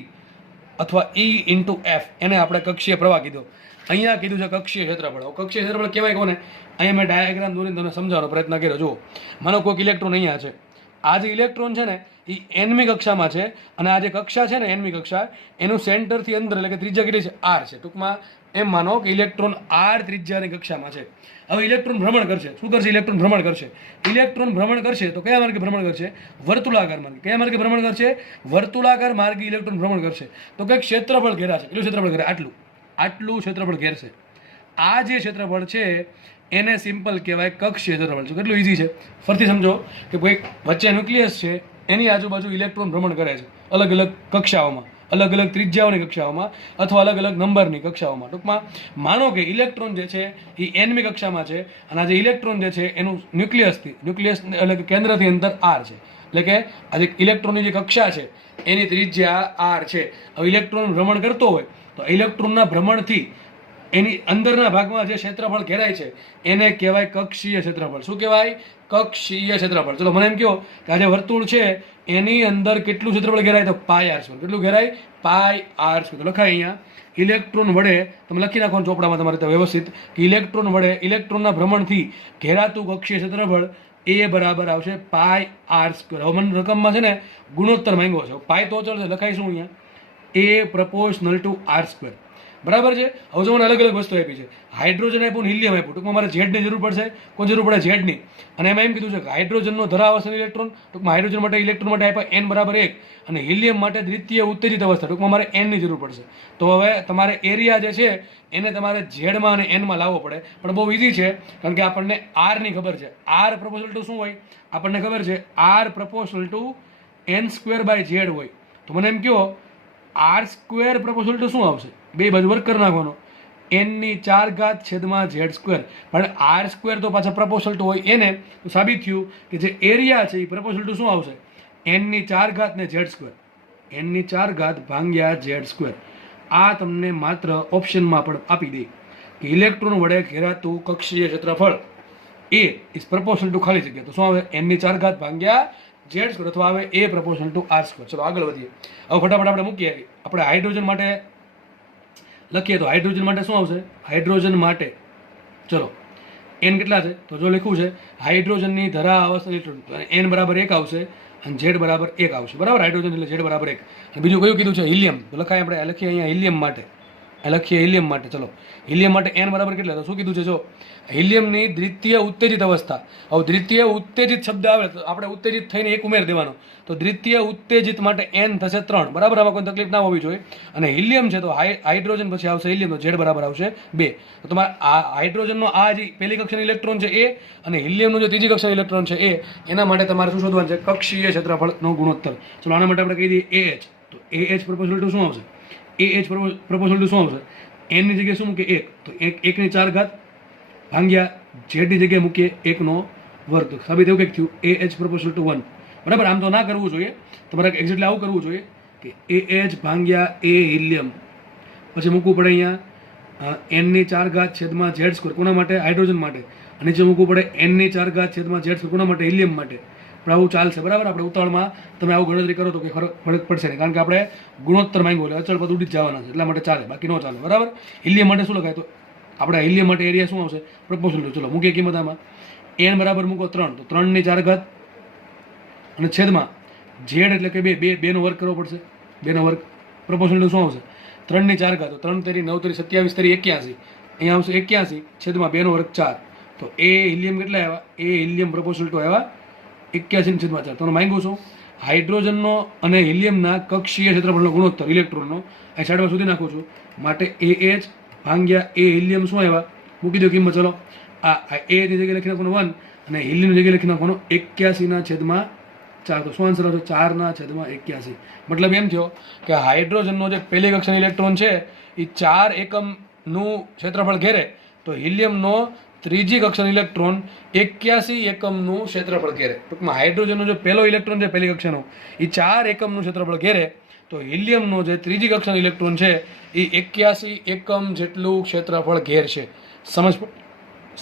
અથવા E ઇન્ટુ F, એને આપણે કક્ષીય પ્રવાહ કીધો. અહીંયા કીધું છે કક્ષીય ક્ષેત્રફળ. કક્ષીય ક્ષેત્રફળ કહેવાય કોને? અહીંયા મેં ડાયાગ્રામ દોરીને તમને સમજાવવાનો પ્રયત્ન કર્યો. જુઓ, માનો કોઈક ઇલેક્ટ્રોન અહીંયા છે. આ જે ઇલેક્ટ્રોન છે ને એ nમી કક્ષામાં છે, અને આ જે કક્ષા છે ને nમી કક્ષા, એનું સેન્ટરથી અંદર, એટલે કે ત્રિજ્યા કેટલી છે? R છે. ટૂંકમાં એમ માનો કે ઇલેક્ટ્રોન R ત્રિજ્યાની કક્ષામાં છે. હવે ઇલેક્ટ્રોન ભ્રમણ કરશે. શું કરશે? ઇલેક્ટ્રોન ભ્રમણ કરશે. ઇલેક્ટ્રોન ભ્રમણ કરશે તો કયા માર્ગે ભ્રમણ કરશે? વર્તુળાકાર માર્ગે. કયા માર્ગે ભ્રમણ કરશે? વર્તુળાકાર માર્ગે ઇલેક્ટ્રોન ભ્રમણ કરશે. તો કંઈક ક્ષેત્રફળ ઘેરાશે. કેટલું ક્ષેત્રફળ ઘેરે? આટલું ક્ષેત્રફળ ઘેરશે. આ જે ક્ષેત્રફળ છે એને સિમ્પલ કહેવાય કક્ષીય ક્ષેત્રફળ. છે કેટલું ઇઝી છે. ફરીથી સમજો કે કોઈ વચ્ચે ન્યુક્લિયસ છે, એની આજુબાજુ ઇલેક્ટ્રોન ભ્રમણ કરે છે અલગ અલગ કક્ષાઓમાં, અલગ અલગ ત્રિજ્યાઓની કક્ષાઓમાં અથવા અલગ અલગ નંબરની કક્ષાઓમાં. ટૂંકમાં માનો કે ઇલેક્ટ્રોન જે છે એ nમી કક્ષામાં છે, અને આ જે ઇલેક્ટ્રોન જે છે એનું ન્યુક્લિયસ એટલે કે કેન્દ્રથી અંતર R છે. એટલે કે આ જે ઇલેક્ટ્રોનની જે કક્ષા છે એની ત્રિજ્યા R છે. હવે ઇલેક્ટ્રોન ભ્રમણ કરતો હોય તો ઇલેક્ટ્રોનના ભ્રમણથી એની અંદરના ભાગમાં જે ક્ષેત્રફળ ઘેરાય છે એને કહેવાય કક્ષીય ક્ષેત્રફળ. શું કહેવાય? કક્ષીય ક્ષેત્રફળ. ચલો મને એમ કહો કે આ જે વર્તુળ છે એની અંદર કેટલું ક્ષેત્રફળ ઘેરાય? તો πr². કેટલું ઘેરાય? πr². તો લખાય અહીંયા ઇલેક્ટ્રોન વડે, તમે લખી નાખો ચોપડામાં તમારે વ્યવસ્થિત, કે ઇલેક્ટ્રોન વડે ઇલેક્ટ્રોનના ભ્રમણથી ઘેરાતું કક્ષીય ક્ષેત્રફળ એ બરાબર આવશે πr². હવે મને રકમમાં છે ને ગુણોત્તર માંગ્યો છે. પાય તો ચાલશે, લખાઈશું અહીંયા A proportional to R². બરાબર છે. હવે જો મને અલગ અલગ વસ્તુ આપી છે, હાઇડ્રોજન આપ્યું ને હિલિયમ આપ્યું. ટૂંકમાં મારે ઝેડની જરૂર પડશે. કોઈ જરૂર પડે ઝેડની. અને એમાં એમ કીધું છે કે હાઇડ્રોજનનો ધરાવશે ઇલેક્ટ્રોન, ટૂંકમાં હાઇડ્રોજન માટે ઇલેક્ટ્રોન માટે આપ્યા n બરાબર 1 અને હિલિયમ માટે દ્વિતીય ઉત્તેજિત અવસ્થા, ટૂંકમાં મારે n ની જરૂર પડશે. તો હવે તમારે એરિયા જે છે એને તમારે ઝેડમાં અને એનમાં લાવવો પડે, પણ બહુ ઇઝી છે કારણ કે આપણને આર ની ખબર છે. આર પ્રપોઝલ ટુ શું હોય આપણને ખબર છે, આર પ્રપોઝલ ટુ n²/z હોય. તો મને એમ કહો r² પ્રપોઝલ ટુ શું આવશે? બે બાજુ વર્ક કરી નાખવાનો, n⁴ છેદમાં z². પણ r² તો પાછા પ્રપોઝલ ટુ હોય એને, તો સાબિત થયું કે જે એરિયા છે એ પ્રપોઝલ ટુ શું આવશે? n⁴ ને z², n⁴ ભાગ્યા z². આ તમને માત્ર ઓપ્શનમાં પણ આપી દે કે ઇલેક્ટ્રોન વડે ઘેરાતું કક્ષીય ક્ષેત્રફળ એ ઇઝ પ્રપોઝલ ટુ ખાલી જગ્યા. તો શું આવે? n⁴ ભાગ્યા z² અથવા આવે a પ્રપોઝલ ટુ r². ચલો આગળ વધીએ. હવે ફટાફટ આપણે મૂકીએ. આપણે હાઇડ્રોજન માટે લખીએ તો હાઇડ્રોજન માટે શું આવશે? હાઇડ્રોજન માટે ચલો n કેટલા છે? તો જો લખ્યું છે હાઇડ્રોજનની ધરા અવસ્થા ઇલેક્ટ્રોન, n બરાબર 1 આવશે અને z બરાબર 1 આવશે. બરાબર, હાઇડ્રોજન એટલે z બરાબર 1. અને બીજું કયું કીધું છે? હિલિયમ. તો લખાય આપણે લખીએ અહીંયા હિલિયમ માટે, લખીએ હિલિયમ માટે. ચલો હિલિયમ માટે n બરાબર કેટલા? તો શું કીધું છે? જો હિલિયમની દ્વિતીય ઉત્તેજિત અવસ્થા. હવે દ્વિતીય ઉત્તેજિત શબ્દ આવે તો આપણે ઉત્તેજિત થઈને એક ઉમેર દેવાનો, તો દ્વિતીય ઉત્તેજિત માટે n થશે 3. બરાબર, આમાં કોઈ તકલીફ ના હોવી જોઈએ. અને હિલિયમ છે તો હાઇડ્રોજન પછી આવશે હિલિયમ, તો z બરાબર આવશે 2. તો તમારે આ હાઇડ્રોજનનો આ જે પહેલી કક્ષાનો ઇલેક્ટ્રોન છે એ અને હિલિયમનો જે ત્રીજી કક્ષાનો ઇલેક્ટ્રોન છે એ, એના માટે તમારે શું શોધવાનું છે? કક્ષીય ક્ષેત્રફળનો ગુણોત્તર. ચલો આના માટે આપણે કહી દઈએ ah. તો ah પ્રપોઝલ ટુ શું આવશે? ah પ્રપોઝલ ટુ શું આવશે? n ની જગ્યાએ શું મૂકીએ? 1. તો 1⁴ ભાગ્યા z ની જગ્યાએ મૂકીએ 1/2. તો સાબિત એવું કંઈક થયું, ah પ્રપોઝલ ટુ 1. બરાબર, આમ તો ના કરવું જોઈએ, તમારે એક્ઝેક્ટલી આવું કરવું જોઈએ કે ah ભાગ્યા a હિલિયમ, પછી મૂકવું પડે અહીંયા n⁴ છેદમાં z². કોના માટે? હાઇડ્રોજન માટે. અને નીચે મૂકવું પડે n⁴ છેદમાં z². કોના માટે? હિલિયમ માટે. પણ આવું ચાલશે. બરાબર, આપણે ઉતાવળમાં તમે આવું ગણતરી કરો તો કે ફરક પડશે નહીં, કારણ કે આપણે ગુણોત્તર માંગ્યો એટલે અચળ પદ ઉડી જ જવાના છે, એટલા માટે ચાલે, બાકી ન ચાલે. બરાબર, હિલિયમ માટે શું લખાય? તો આપણે હિલિયમ માટે એરિયા શું આવશે? Proportional to. ચલો મૂકીએ કિંમત આમાં. n બરાબર મૂકો 3, તો 3⁴ અને છેદમાં z એટલે કે 2 નો વર્ગ કરવો પડશે, 2 નો વર્ગ. પ્રપોઝલ ટુ શું આવશે? 3⁴ તો 3 તેરી 9 તેરી 27 તેરી 81. અહીંયા આવશે 81 છેદમાં 2 નો વર્ગ 4. તો એ હિલિયમ કેટલા આવ્યા? એ હિલિયમ પ્રપોઝલ ટુ આવ્યા 81 છેદમાં 4. તમને માંગ્યું છું હાઇડ્રોજનનો અને હિલિયમના કક્ષીય ક્ષેત્રફળનો ગુણોત્તર ઇલેક્ટ્રોનનો અહીં સાઈડમાં સુધી નાખું છું. માટે ah ભાગ્યા a હિલિયમ શું આવ્યા? મૂકી દો કિંમત. ચલો આ a ની જગ્યાએ લખી નાખવાનું 1 અને હિલિયમની જગ્યાએ લખી નાખવાનું 81/4. તો શું આન્સર આવશે? 4/81. મતલબ એમ થયો કે હાઇડ્રોજનનો જે પહેલી કક્ષાનો ઇલેક્ટ્રોન છે એ 4 એકમનું ક્ષેત્રફળ ઘેરે, તો હિલિયમનો ત્રીજી કક્ષાનો ઇલેક્ટ્રોન 81 એકમનું ક્ષેત્રફળ ઘેરે. ટૂંકમાં હાઇડ્રોજનનો જે પહેલો ઇલેક્ટ્રોન છે પહેલી કક્ષાનો એ 4 એકમનું ક્ષેત્રફળ ઘેરે, તો હિલિયમનો જે ત્રીજી કક્ષાનો ઇલેક્ટ્રોન છે એ 81 એકમ જેટલું ક્ષેત્રફળ ઘેરશે.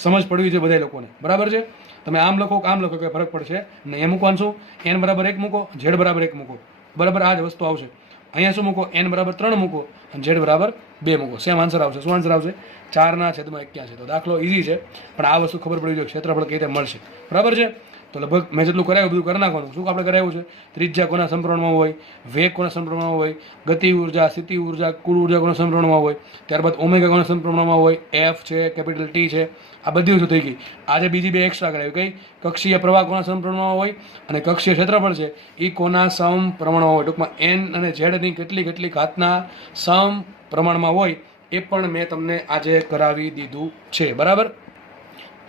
સમજ પડવી છે બધા લોકોને. બરાબર છે, તમે આમ લખો કે આમ લખો કે ફરક પડશે ને. એ મૂકવાનું શું? n બરાબર 1 મૂકો, z બરાબર 1 મૂકો. બરાબર, આ જ વસ્તુ આવશે. અહીંયા શું મૂકો? n બરાબર 3 મૂકો અને z બરાબર 2 મૂકો. સેમ આન્સર આવશે. શું આન્સર આવશે? 4/81. તો દાખલો ઇઝી છે, પણ આ વસ્તુ ખબર પડવી જોઈએ ક્ષેત્રફળ કઈ રીતે મળશે. બરાબર છે, તો લગભગ મેં જેટલું કરાયું બધું કરી નાખવાનું. શું આપણે કરાયું છે? ત્રિજ્યા કોના સમપ્રમાણમાં હોય, વેગ કોના સમપ્રમાણમાં હોય, ગતિ ઉર્જા, સ્થિતિ ઉર્જા, કુલ ઉર્જા કોના સમપ્રમાણમાં હોય, ત્યારબાદ ઓમેગા કોના સમપ્રમાણમાં હોય, f છે, કેપિટલ T છે, આ બધી વસ્તુ થઈ ગઈ. આજે બીજી 2 એક્સ્ટ્રા કરાવી. કઈ? કક્ષીય પ્રવાહ કોના સમપ્રમાણમાં હોય અને કક્ષીય ક્ષેત્રફળ છે એ કોના સમપ્રમાણમાં હોય. ટૂંકમાં n અને z ની કેટલી ઘાતના સમપ્રમાણમાં હોય એ પણ મેં તમને આજે કરાવી દીધું છે. બરાબર,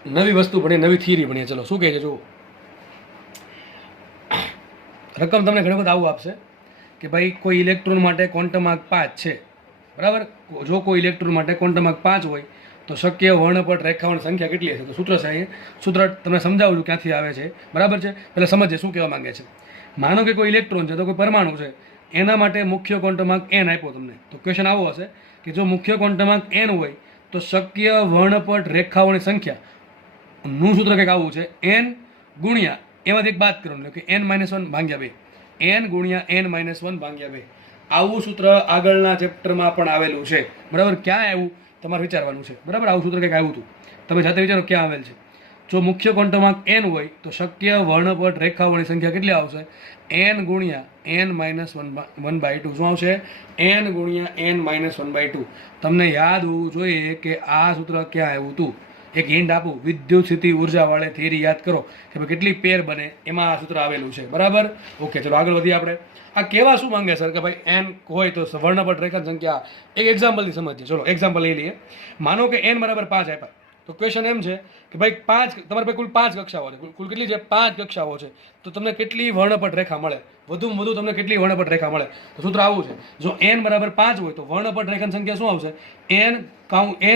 નવી વસ્તુ ભણીએ, નવી થિયરી ભણીએ. ચલો શું કહે છે જુઓ. રકમ તમને ઘણી વખત આવું આપશે કે ભાઈ કોઈ ઇલેક્ટ્રોન માટે ક્વોન્ટમ માર્ક 5 છે. બરાબર, જો કોઈ ઇલેક્ટ્રોન માટે ક્વોન્ટમ માર્ક 5 હોય તો શક્ય વર્ણપટ રેખાઓની સંખ્યા કેટલી હશે? તો સૂત્ર છે અહીંયા. સૂત્ર તમને સમજાવું છું ક્યાંથી આવે છે. બરાબર છે, પહેલાં સમજીએ શું કહેવા માંગે છે. માનો કે કોઈ ઇલેક્ટ્રોન છે તો કોઈ પરમાણુ છે, એના માટે મુખ્ય ક્વોન્ટમ માર્ક n આપ્યો તમને. તો ક્વેશ્ચન આવો હશે કે જો મુખ્ય ક્વોન્ટમ માર્ક n હોય તો શક્ય વર્ણપટ રેખાઓની સંખ્યા નું સૂત્ર કંઈક આવું છે, n ગુણ્યા એમાંથી એક બાદ કરવાનું કે n-1/2, n ગુણ્યા n-1/2. આવું સૂત્ર આગળના ચેપ્ટરમાં પણ આવેલું છે. બરાબર, ક્યાં આવ્યું તમારે વિચારવાનું છે. બરાબર, આવું સૂત્ર કંઈક આવ્યું હતું, તમે જાતે વિચારો ક્યાં આવેલ છે. જો મુખ્ય ક્વોન્ટમાંક n હોય તો શક્ય વર્ણપટ રેખાઓની સંખ્યા કેટલી આવશે? n ગુણ્યા n માઇનસ 1/2. શું આવશે? n ગુણ્યા n માઇનસ 1/2. તમને યાદ હોવું જોઈએ કે આ સૂત્ર ક્યાં આવ્યું હતું? એક હિન્ટ આપું, વિદ્યુત સ્થિતિ ઉર્જાવાળે થિયરી યાદ કરો કે ભાઈ કેટલી પેર બને એમાં આ સૂત્ર આવેલું છે. બરાબર? ઓકે, ચલો આગળ વધીએ આપણે. આ કેવા શું માંગે સર કે ભાઈ n હોય તો વર્ણપટ રેખાની સંખ્યા? એક એક્ઝામ્પલથી સમજીએ. ચલો એક્ઝામ્પલ લઈ લઈએ. માનો કે n બરાબર 5 આપ્યા, તો ક્વેશ્ચન એમ છે કે ભાઈ 5, તમારી પાસે કુલ 5 કક્ષાઓ છે. કુલ કેટલી છે? 5 કક્ષાઓ છે. તો તમને કેટલી વર્ણપટ રેખા મળે? વધુમાં વધુ તમને કેટલી વર્ણપટ રેખા મળે? તો સૂત્ર આવું છે. જો n બરાબર 5 હોય તો વર્ણપટ રેખાની સંખ્યા શું આવશે?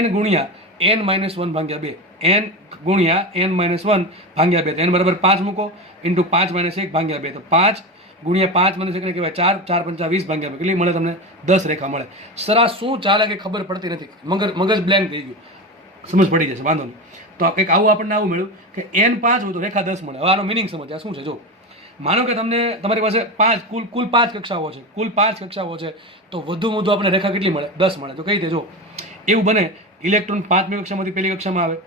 n ગુણ્યા n માઇનસ 1 ભાગ્યા 2. n ગુણ્યા n માઇનસ 1 ભાગ્યા 2. તો n બરાબર 5 મૂકો ઇન્ટુ 5 માઇનસ 1 ભાગ્યા 2. તો 5 ગુણ્યા 5 માઇનસ 1 ને કહેવાય 4. 4 પંચા 20 ભાગ્યા 2 કેટલી મળે તમને? 10 રેખા મળે. સર આ શું ચાલે કે ખબર પડતી નથી, મગજ બ્લેન્ક થઈ ગયું. સમજ પડી જશે, વાંધો નહીં. તો કંઈક આવું આપણને આવું મળ્યું કે n 5 હોય તો રેખા 10 મળે. હવે આનો મિનિંગ સમજ. આ શું છે? જો માનો કે તમને તમારી પાસે 5 કુલ 5 કક્ષાઓ છે. કુલ 5 કક્ષાઓ છે તો વધુ આપણે રેખા કેટલી મળે? 10 મળે. તો કઈ રીતે? જો એવું બને, ઇલેક્ટ્રોન 5મી કક્ષામાંથી પહેલી કક્ષામાં આવે,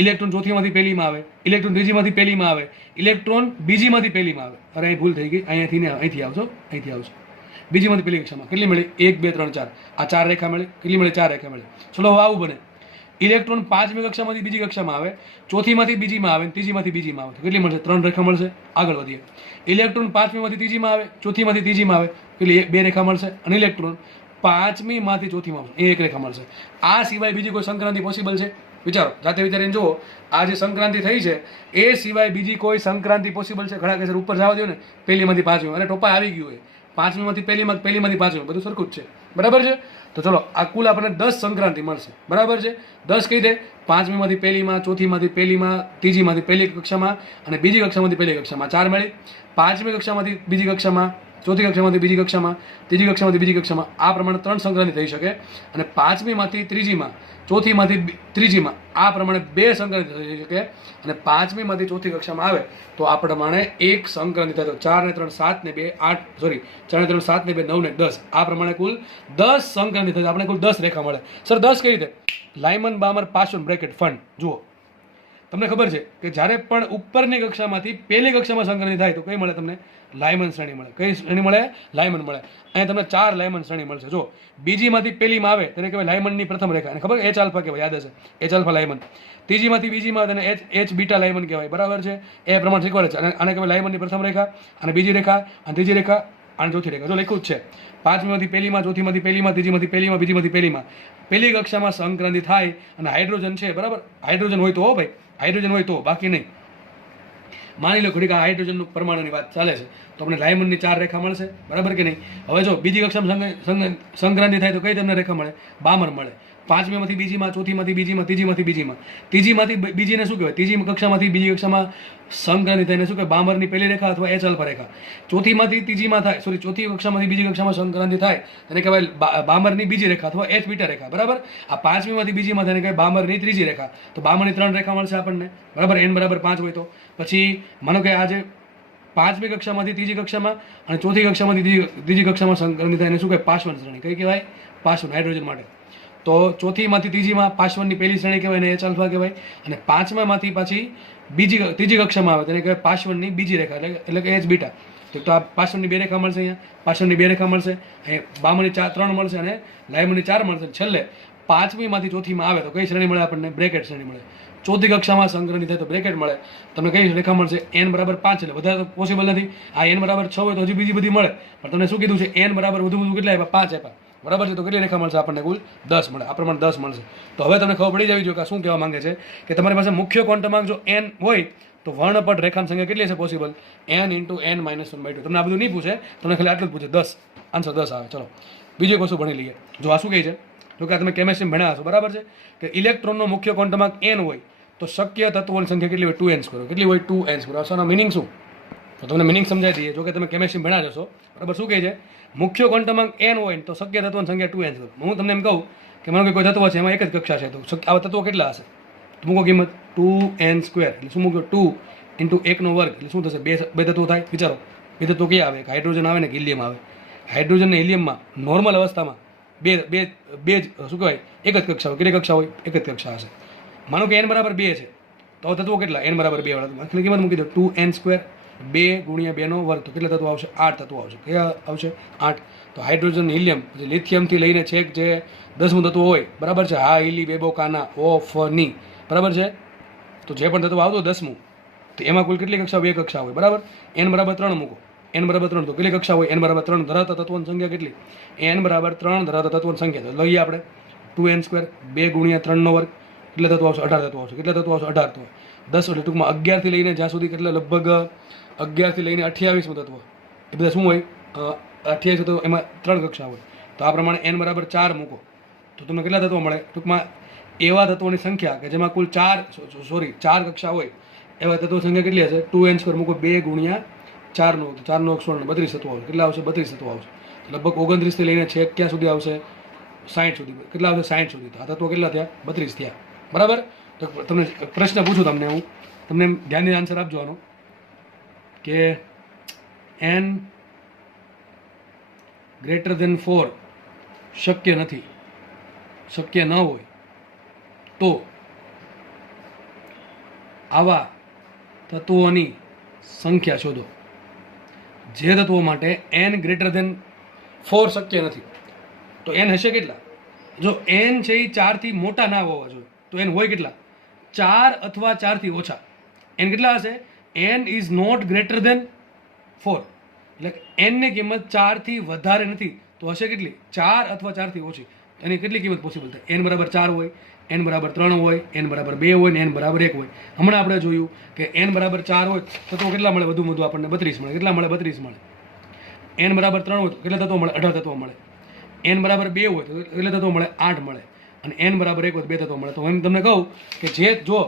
ઇલેક્ટ્રોન ચોથીમાંથી પહેલીમાં આવે, ઇલેક્ટ્રોન ત્રીજીમાંથી પહેલીમાં આવે, ઇલેક્ટ્રોન બીજીમાંથી પહેલીમાં આવે. અરે અહીં ભૂલ થઈ ગઈ, અહીંથી આવશો, અહીંથી આવશો. બીજીમાંથી પહેલી કક્ષામાં કેટલી મળી? 1 2 3 4. આ 4 રેખા મળી. કેટલી મળી? 4 રેખા મળી. ચલો હવે આવું બને, ઇલેક્ટ્રોન 5મી કક્ષામાંથી બીજી કક્ષામાં આવે, ચોથીમાંથી બીજીમાં આવે, ત્રીજીમાંથી બીજીમાં આવે. કેટલી મળશે? 3 રેખા મળશે. આગળ વધીએ. ઇલેક્ટ્રોન 5મીમાંથી ત્રીજીમાં આવે, ચોથીમાંથી ત્રીજીમાં આવે, કેટલી? 2 રેખા મળશે. અને ઇલેક્ટ્રોન 5મીમાંથી ચોથીમાં આવશે, 1 રેખા મળશે. આ સિવાય બીજી કોઈ સંક્રાંતિ પોસિબલ છે? વિચારો, જાતે વિચારીને જુઓ. આ જે સંક્રાંતિ થઈ છે એ સિવાય બીજી કોઈ સંક્રાંતિ પોસિબલ છે? ઘણા કહેશે ઉપર જવા દો ને, પહેલીમાંથી 5મી. અને ટોપા આવી ગયું હોય, 5મીમાંથી પહેલીમાં, પહેલીમાંથી 5મી, બધું સરખું જ છે. બરાબર છે? તો ચલો આ કુલ આપણને 10 સંક્રાંતિ મળશે. બરાબર છે? 10 કઈ દે? 5મીમાંથી પહેલીમાં, ચોથીમાંથી પહેલીમાં, ત્રીજીમાંથી પહેલી કક્ષામાં અને બીજી કક્ષામાંથી પહેલી કક્ષામાં 4 મળી. 5મી કક્ષામાંથી બીજી કક્ષામાં, ચોથી કક્ષામાંથી બીજી કક્ષામાં, ત્રીજી કક્ષામાંથી બીજી કક્ષામાં, આ પ્રમાણે 3 સંક્રાંતિ થઈ શકે. અને 5મીમાંથી ત્રીજીમાં, ચોથીમાંથી ત્રીજીમાં આ પ્રમાણે 2 સંક્રાંતિ થઈ શકે. અને 5મીમાંથી ચોથી કક્ષામાં આવે તો આ પ્રમાણે 1 સંક્રાંતિ થાય. તો 4 ને 3 7 ને 2 8, સોરી 4 ને 3 7 ને 2 9 ને 10. આ પ્રમાણે કુલ 10 સંક્રાંતિ થાય. આપણે કુલ 10 રેખા મળે. સર 10 કઈ રીતે? લાયમન બામર પાસોન બ્રેકેટ ફંડ. જુઓ, તમને ખબર છે કે જ્યારે પણ ઉપરની કક્ષામાંથી પહેલી કક્ષામાં સંક્રાંતિ થાય તો કઈ મળે તમને? લાયમન શ્રેણી મળે. કઈ શ્રેણી મળે? લાયમન મળે. અહીંયા તમને 4 લાયમન શ્રેણી મળશે. જો બીજીમાંથી પહેલીમાં આવે તેને કહેવાય લાયમનની પ્રથમ રેખા. અને ખબર એચ આલ્ફા કહેવાય, યાદ હશે, એચ આલ્ફા લાયમન. ત્રીજીમાંથી બીજીમાં તેને એચ બીટા લાયમન કહેવાય. બરાબર છે? એ પ્રમાણે શીખવાડે છે. અને આને કહેવાય લાયમનની પ્રથમ રેખા, અને બીજી રેખા, અને ત્રીજી રેખા, અને ચોથી રેખા. જો લખ્યું જ છે. 5મીમાંથી પહેલીમાં, ચોથીમાંથી પહેલીમાં, ત્રીજીમાંથી પહેલીમાં, બીજીમાંથી પહેલીમાં પહેલી કક્ષામાં સંક્રાંતિ થાય. અને હાઇડ્રોજન છે, બરાબર? હાઇડ્રોજન હોય તો હો ભાઈ, હાઇડ્રોજન હોય તો, બાકી નહીં. માની લો ઘડીક આ હાઇડ્રોજનનું પરમાણુની વાત ચાલે છે તો આપણે લાયમનની 4 રેખા મળશે. બરાબર કે નહીં? હવે જો બીજી કક્ષામાં સંક્રાંતિ થાય તો કઈ તમને રેખા મળે? બામર મળે. 5મીમાંથી બીજીમાં, ચોથીમાંથી બીજીમાં, ત્રીજીમાંથી બીજીમાં, ત્રીજીમાંથી બીજીને શું કહેવાય? ત્રીજી કક્ષામાંથી બીજી કક્ષામાં સંક્રાંતિ થઈને શું કહેવાય? બામરની પહેલી રેખા અથવા એચ આલ્ફા રેખા. ચોથીમાંથી ત્રીજીમાં થાય, સોરી ચોથી કક્ષામાંથી બીજી કક્ષામાં સંક્રાંતિ થાય તેને કહેવાય બામરની બીજી રેખા અથવા એચ બીટા રેખા. બરાબર? આ 5મીમાંથી બીજીમાં તેને કહેવાય બામરની ત્રીજી રેખા. તો બામરની 3 રેખા મળશે આપણને. બરાબર? n બરાબર 5 હોય તો પછી માનો કે આજે 5મી કક્ષામાંથી ત્રીજી કક્ષામાં અને ચોથી કક્ષામાંથી ત્રીજી કક્ષામાં સંક્રાંતિ થાય એને શું કહેવાય? પાસવન શ્રેણી. કઈ કહેવાય? પાસવન. હાઇડ્રોજન માટે. તો ચોથીમાંથી ત્રીજીમાં પાસવનની પહેલી શ્રેણી કહેવાય, એને એચ આલ્ફા કહેવાય. અને 5મામાંથી પાછી ત્રીજી કક્ષામાં આવે તેને કહેવાય પાસવનની બીજી રેખા, એટલે કે એચ બીટા. તો આ પાસવનની 2 રેખા મળશે. અહીંયા પાસવનની 2 રેખા મળશે. અહીંયા બામરની 3 મળશે અને લાયમનની 4 મળશે. છેલ્લે 5મીમાંથી ચોથીમાં આવે તો કઈ શ્રેણી મળે આપણને? બ્રેકેટ શ્રેણી મળે. ચોથી કક્ષામાં સંક્રાંતિ થાય તો બ્રેકેટ મળે. તમને કઈ રેખા મળશે? n બરાબર 5. એટલે વધારે તો પોસિબલ નથી. આ n બરાબર 6 હોય તો હજી બીજી બધી મળે. પણ તમને શું કીધું છે? n બરાબર વધુ કેટલા આપ્યા? 5 આપ્યા. બરાબર છે? તો કેટલી રેખા મળશે આપણને? કુલ 10 મળે. આ પ્રમાણે 10 મળશે. તો હવે તમને ખબર પડી જવી જોઈએ કે શું કહેવા માંગે છે કે તમારી પાસે મુખ્ય ક્વોન્ટમાંક જો n હોય તો વર્ણપટ રેખાની સંખ્યા કેટલી છે પોસિબલ? n × n - 1/2. તમને આ બધું નહીં પૂછે, તમને ખાલી આટલું જ પૂછે. 10 આન્સર 10 આવે. ચલો બીજી વસ્તુ ભણી લઈએ. જો આ શું કહે છે? જો કે તમે કેમેસ્ટ્રી ભણ્યા હશો, બરાબર છે? કે ઇલેક્ટ્રોનનો મુખ્ય ક્વોન્ટમાંક n હોય તો શક્ય તત્વોની સંખ્યા કેટલી હોય? 2n². કેટલી હોય? 2n². આનો મિનિંગ શું? તો તમને મિનિંગ સમજાવી દઈએ. જો કે તમે કેમેસ્ટ્રી ભણ્યા જશો, બરાબર? શું કહે છે? મુખ્ય ક્વોન્ટમાંક n હોય તો શક્ય તત્વોની સંખ્યા 2n². હું તમને એમ કહું કે માનો કે કોઈ તત્વ છે એમાં એક જ કક્ષા છે તો આવા તત્વો કેટલા હશે? તો મૂકો કિંમત 2n². એટલે શું મૂક્યો? 2 × 1² એટલે શું થશે? બે તત્વો થાય. વિચારો, બે તત્વો ક્યાં આવે? હાઇડ્રોજન આવે ને હિલિયમ આવે. હાઇડ્રોજન ને હિલિયમમાં નોર્મલ અવસ્થામાં બે શું કહેવાય? એક જ કક્ષા હોય. કેટલી કક્ષા હોય? એક જ કક્ષા હશે. માનો કે n બરાબર 2 છે તો તત્વો કેટલા n બરાબર 2 વાળા તો કિંમત મૂકી દો 2n² 2 ગુણ્યા 2 નો વર્ગ તો કેટલા તત્વો આવશે 8 તત્વો આવશે. કયા આવશે 8. તો હાઇડ્રોજન હિલિયમ જે લિથિયમથી લઈને છેક જે 10મું તત્વ હોય બરાબર છે હા હિલી બેબો કાના ઓફ ની બરાબર છે. તો જે પણ તત્વ આવતો 10મું તો એમાં કુલ કેટલી કક્ષા 2 કક્ષા હોય બરાબર. n બરાબર 3 મૂકો n બરાબર 3 તો કેટલી કક્ષા હોય n બરાબર 3 ધરાવતા તત્વોની સંખ્યા કેટલી n બરાબર 3 ધરાવતા તત્વોની સંખ્યા તો લઈએ આપણે 2n² 2 ગુણ્યા 3 નો વર્ગ કેટલા તત્વો આવશે 18 તત્વો આવશે. કેટલા તત્વો આવશે 18 તો 10 એટલે ટૂંકમાં 11 થી લઈને જ્યાં સુધી કેટલા લગભગ 11 થી લઈને 28મું તત્વ એ બધા શું હોય 28 તો એમાં 3 કક્ષા હોય તો આ પ્રમાણે n બરાબર 4 મૂકો તો તમને કેટલા તત્વો મળે ટૂંકમાં એવા તત્વોની સંખ્યા કે જેમાં કુલ 4 કક્ષા હોય એવા તત્વો સંખ્યા કેટલી હશે 2n² મૂકો 2 ગુણ્યા 4 નો 4 નો 16 32 તત્વો આવશે. કેટલા આવશે 32 તત્વો આવશે લગભગ 29 થી લઈને છેક ક્યાં સુધી આવશે 60 સુધી કેટલા આવશે 60 સુધી તો આ તત્વો કેટલા થયા 32 થયા બરાબર. તો તમને પ્રશ્ન પૂછું તમને હું તમને ધ્યાનથી આન્સર આપજો આનો કે n > 4 શક્ય નથી શક્ય ન હોય તો આવા તત્વોની સંખ્યા શોધો. જે તત્વો માટે n > 4 શક્ય નથી તો n હશે કેટલા જો n છે એ 4 થી મોટા ના હોવા જોઈએ તો n હોય કેટલા 4 અથવા 4 થી ઓછા. n કેટલા હશે n is not greater than 4 એટલે n ની કિંમત 4 થી વધારે નથી તો હશે કેટલી 4 અથવા 4 થી ઓછી એની કેટલી કિંમત પોસિબલ થાય n બરાબર 4 હોય n બરાબર 3 હોય n બરાબર 2 હોય ને n બરાબર 1 હોય. હમણાં આપણે જોયું કે n બરાબર 4 હોય તો કેટલા મળે વધુ આપણને 32 મળે. કેટલા મળે 32 મળે. n બરાબર 3 હોય તો કેટલા તત્વો મળે 18 તત્વો મળે. n બરાબર 2 હોય તો કેટલા તત્વો મળે 8 મળે અને n બરાબર 1 હોય તો 2 તત્વો મળે. તો હું તમને કહું કે જે જો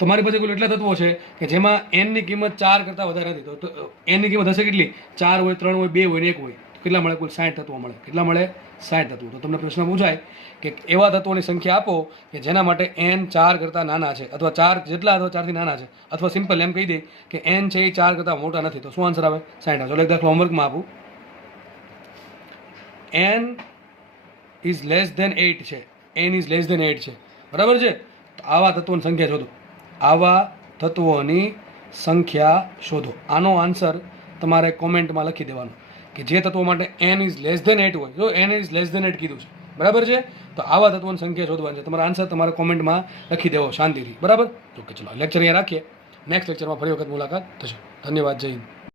તમારી પાસે કુલ એટલા તત્વો છે કે જેમાં n ની કિંમત 4 કરતાં વધારે નથી તો n ની કિંમત હશે કેટલી 4 હોય 3 હોય 2 હોય ને 1 હોય તો કેટલા મળે કુલ 60 તત્વો મળે. કેટલા મળે 60 તત્વો. તો તમને પ્રશ્ન પૂછાય કે એવા તત્વોની સંખ્યા આપો કે જેના માટે n 4 કરતાં નાના છે અથવા 4 જેટલા અથવા 4 થી નાના છે અથવા સિમ્પલ એમ કહી દે કે n છે એ 4 કરતાં મોટા નથી તો શું આન્સર આવે 60 આવે. એક દાખલો હોમવર્કમાં આપું n ઇઝ લેસ ધેન 8 છે n ઇઝ લેસ ધેન 8 છે બરાબર છે. તો આવા તત્વોની સંખ્યા શોધો. આવા તત્વોની સંખ્યા શોધો. આનો આન્સર તમારે કોમેન્ટમાં લખી દેવાનો કે જે તત્વો માટે n ઇઝ લેસ ધેન 8 હોય જો n ઇઝ લેસ ધેન 8 કીધું છે બરાબર છે તો આવા તત્વોની સંખ્યા શોધવાની છે. તમારા આન્સર તમારે કોમેન્ટમાં લખી દેવો શાંતિથી બરાબર. ઓકે ચલો લેક્ચર અહીંયા રાખીએ. નેક્સ્ટ લેક્ચરમાં ફરી વખત મુલાકાત થશે. ધન્યવાદ. જય હિન્દ.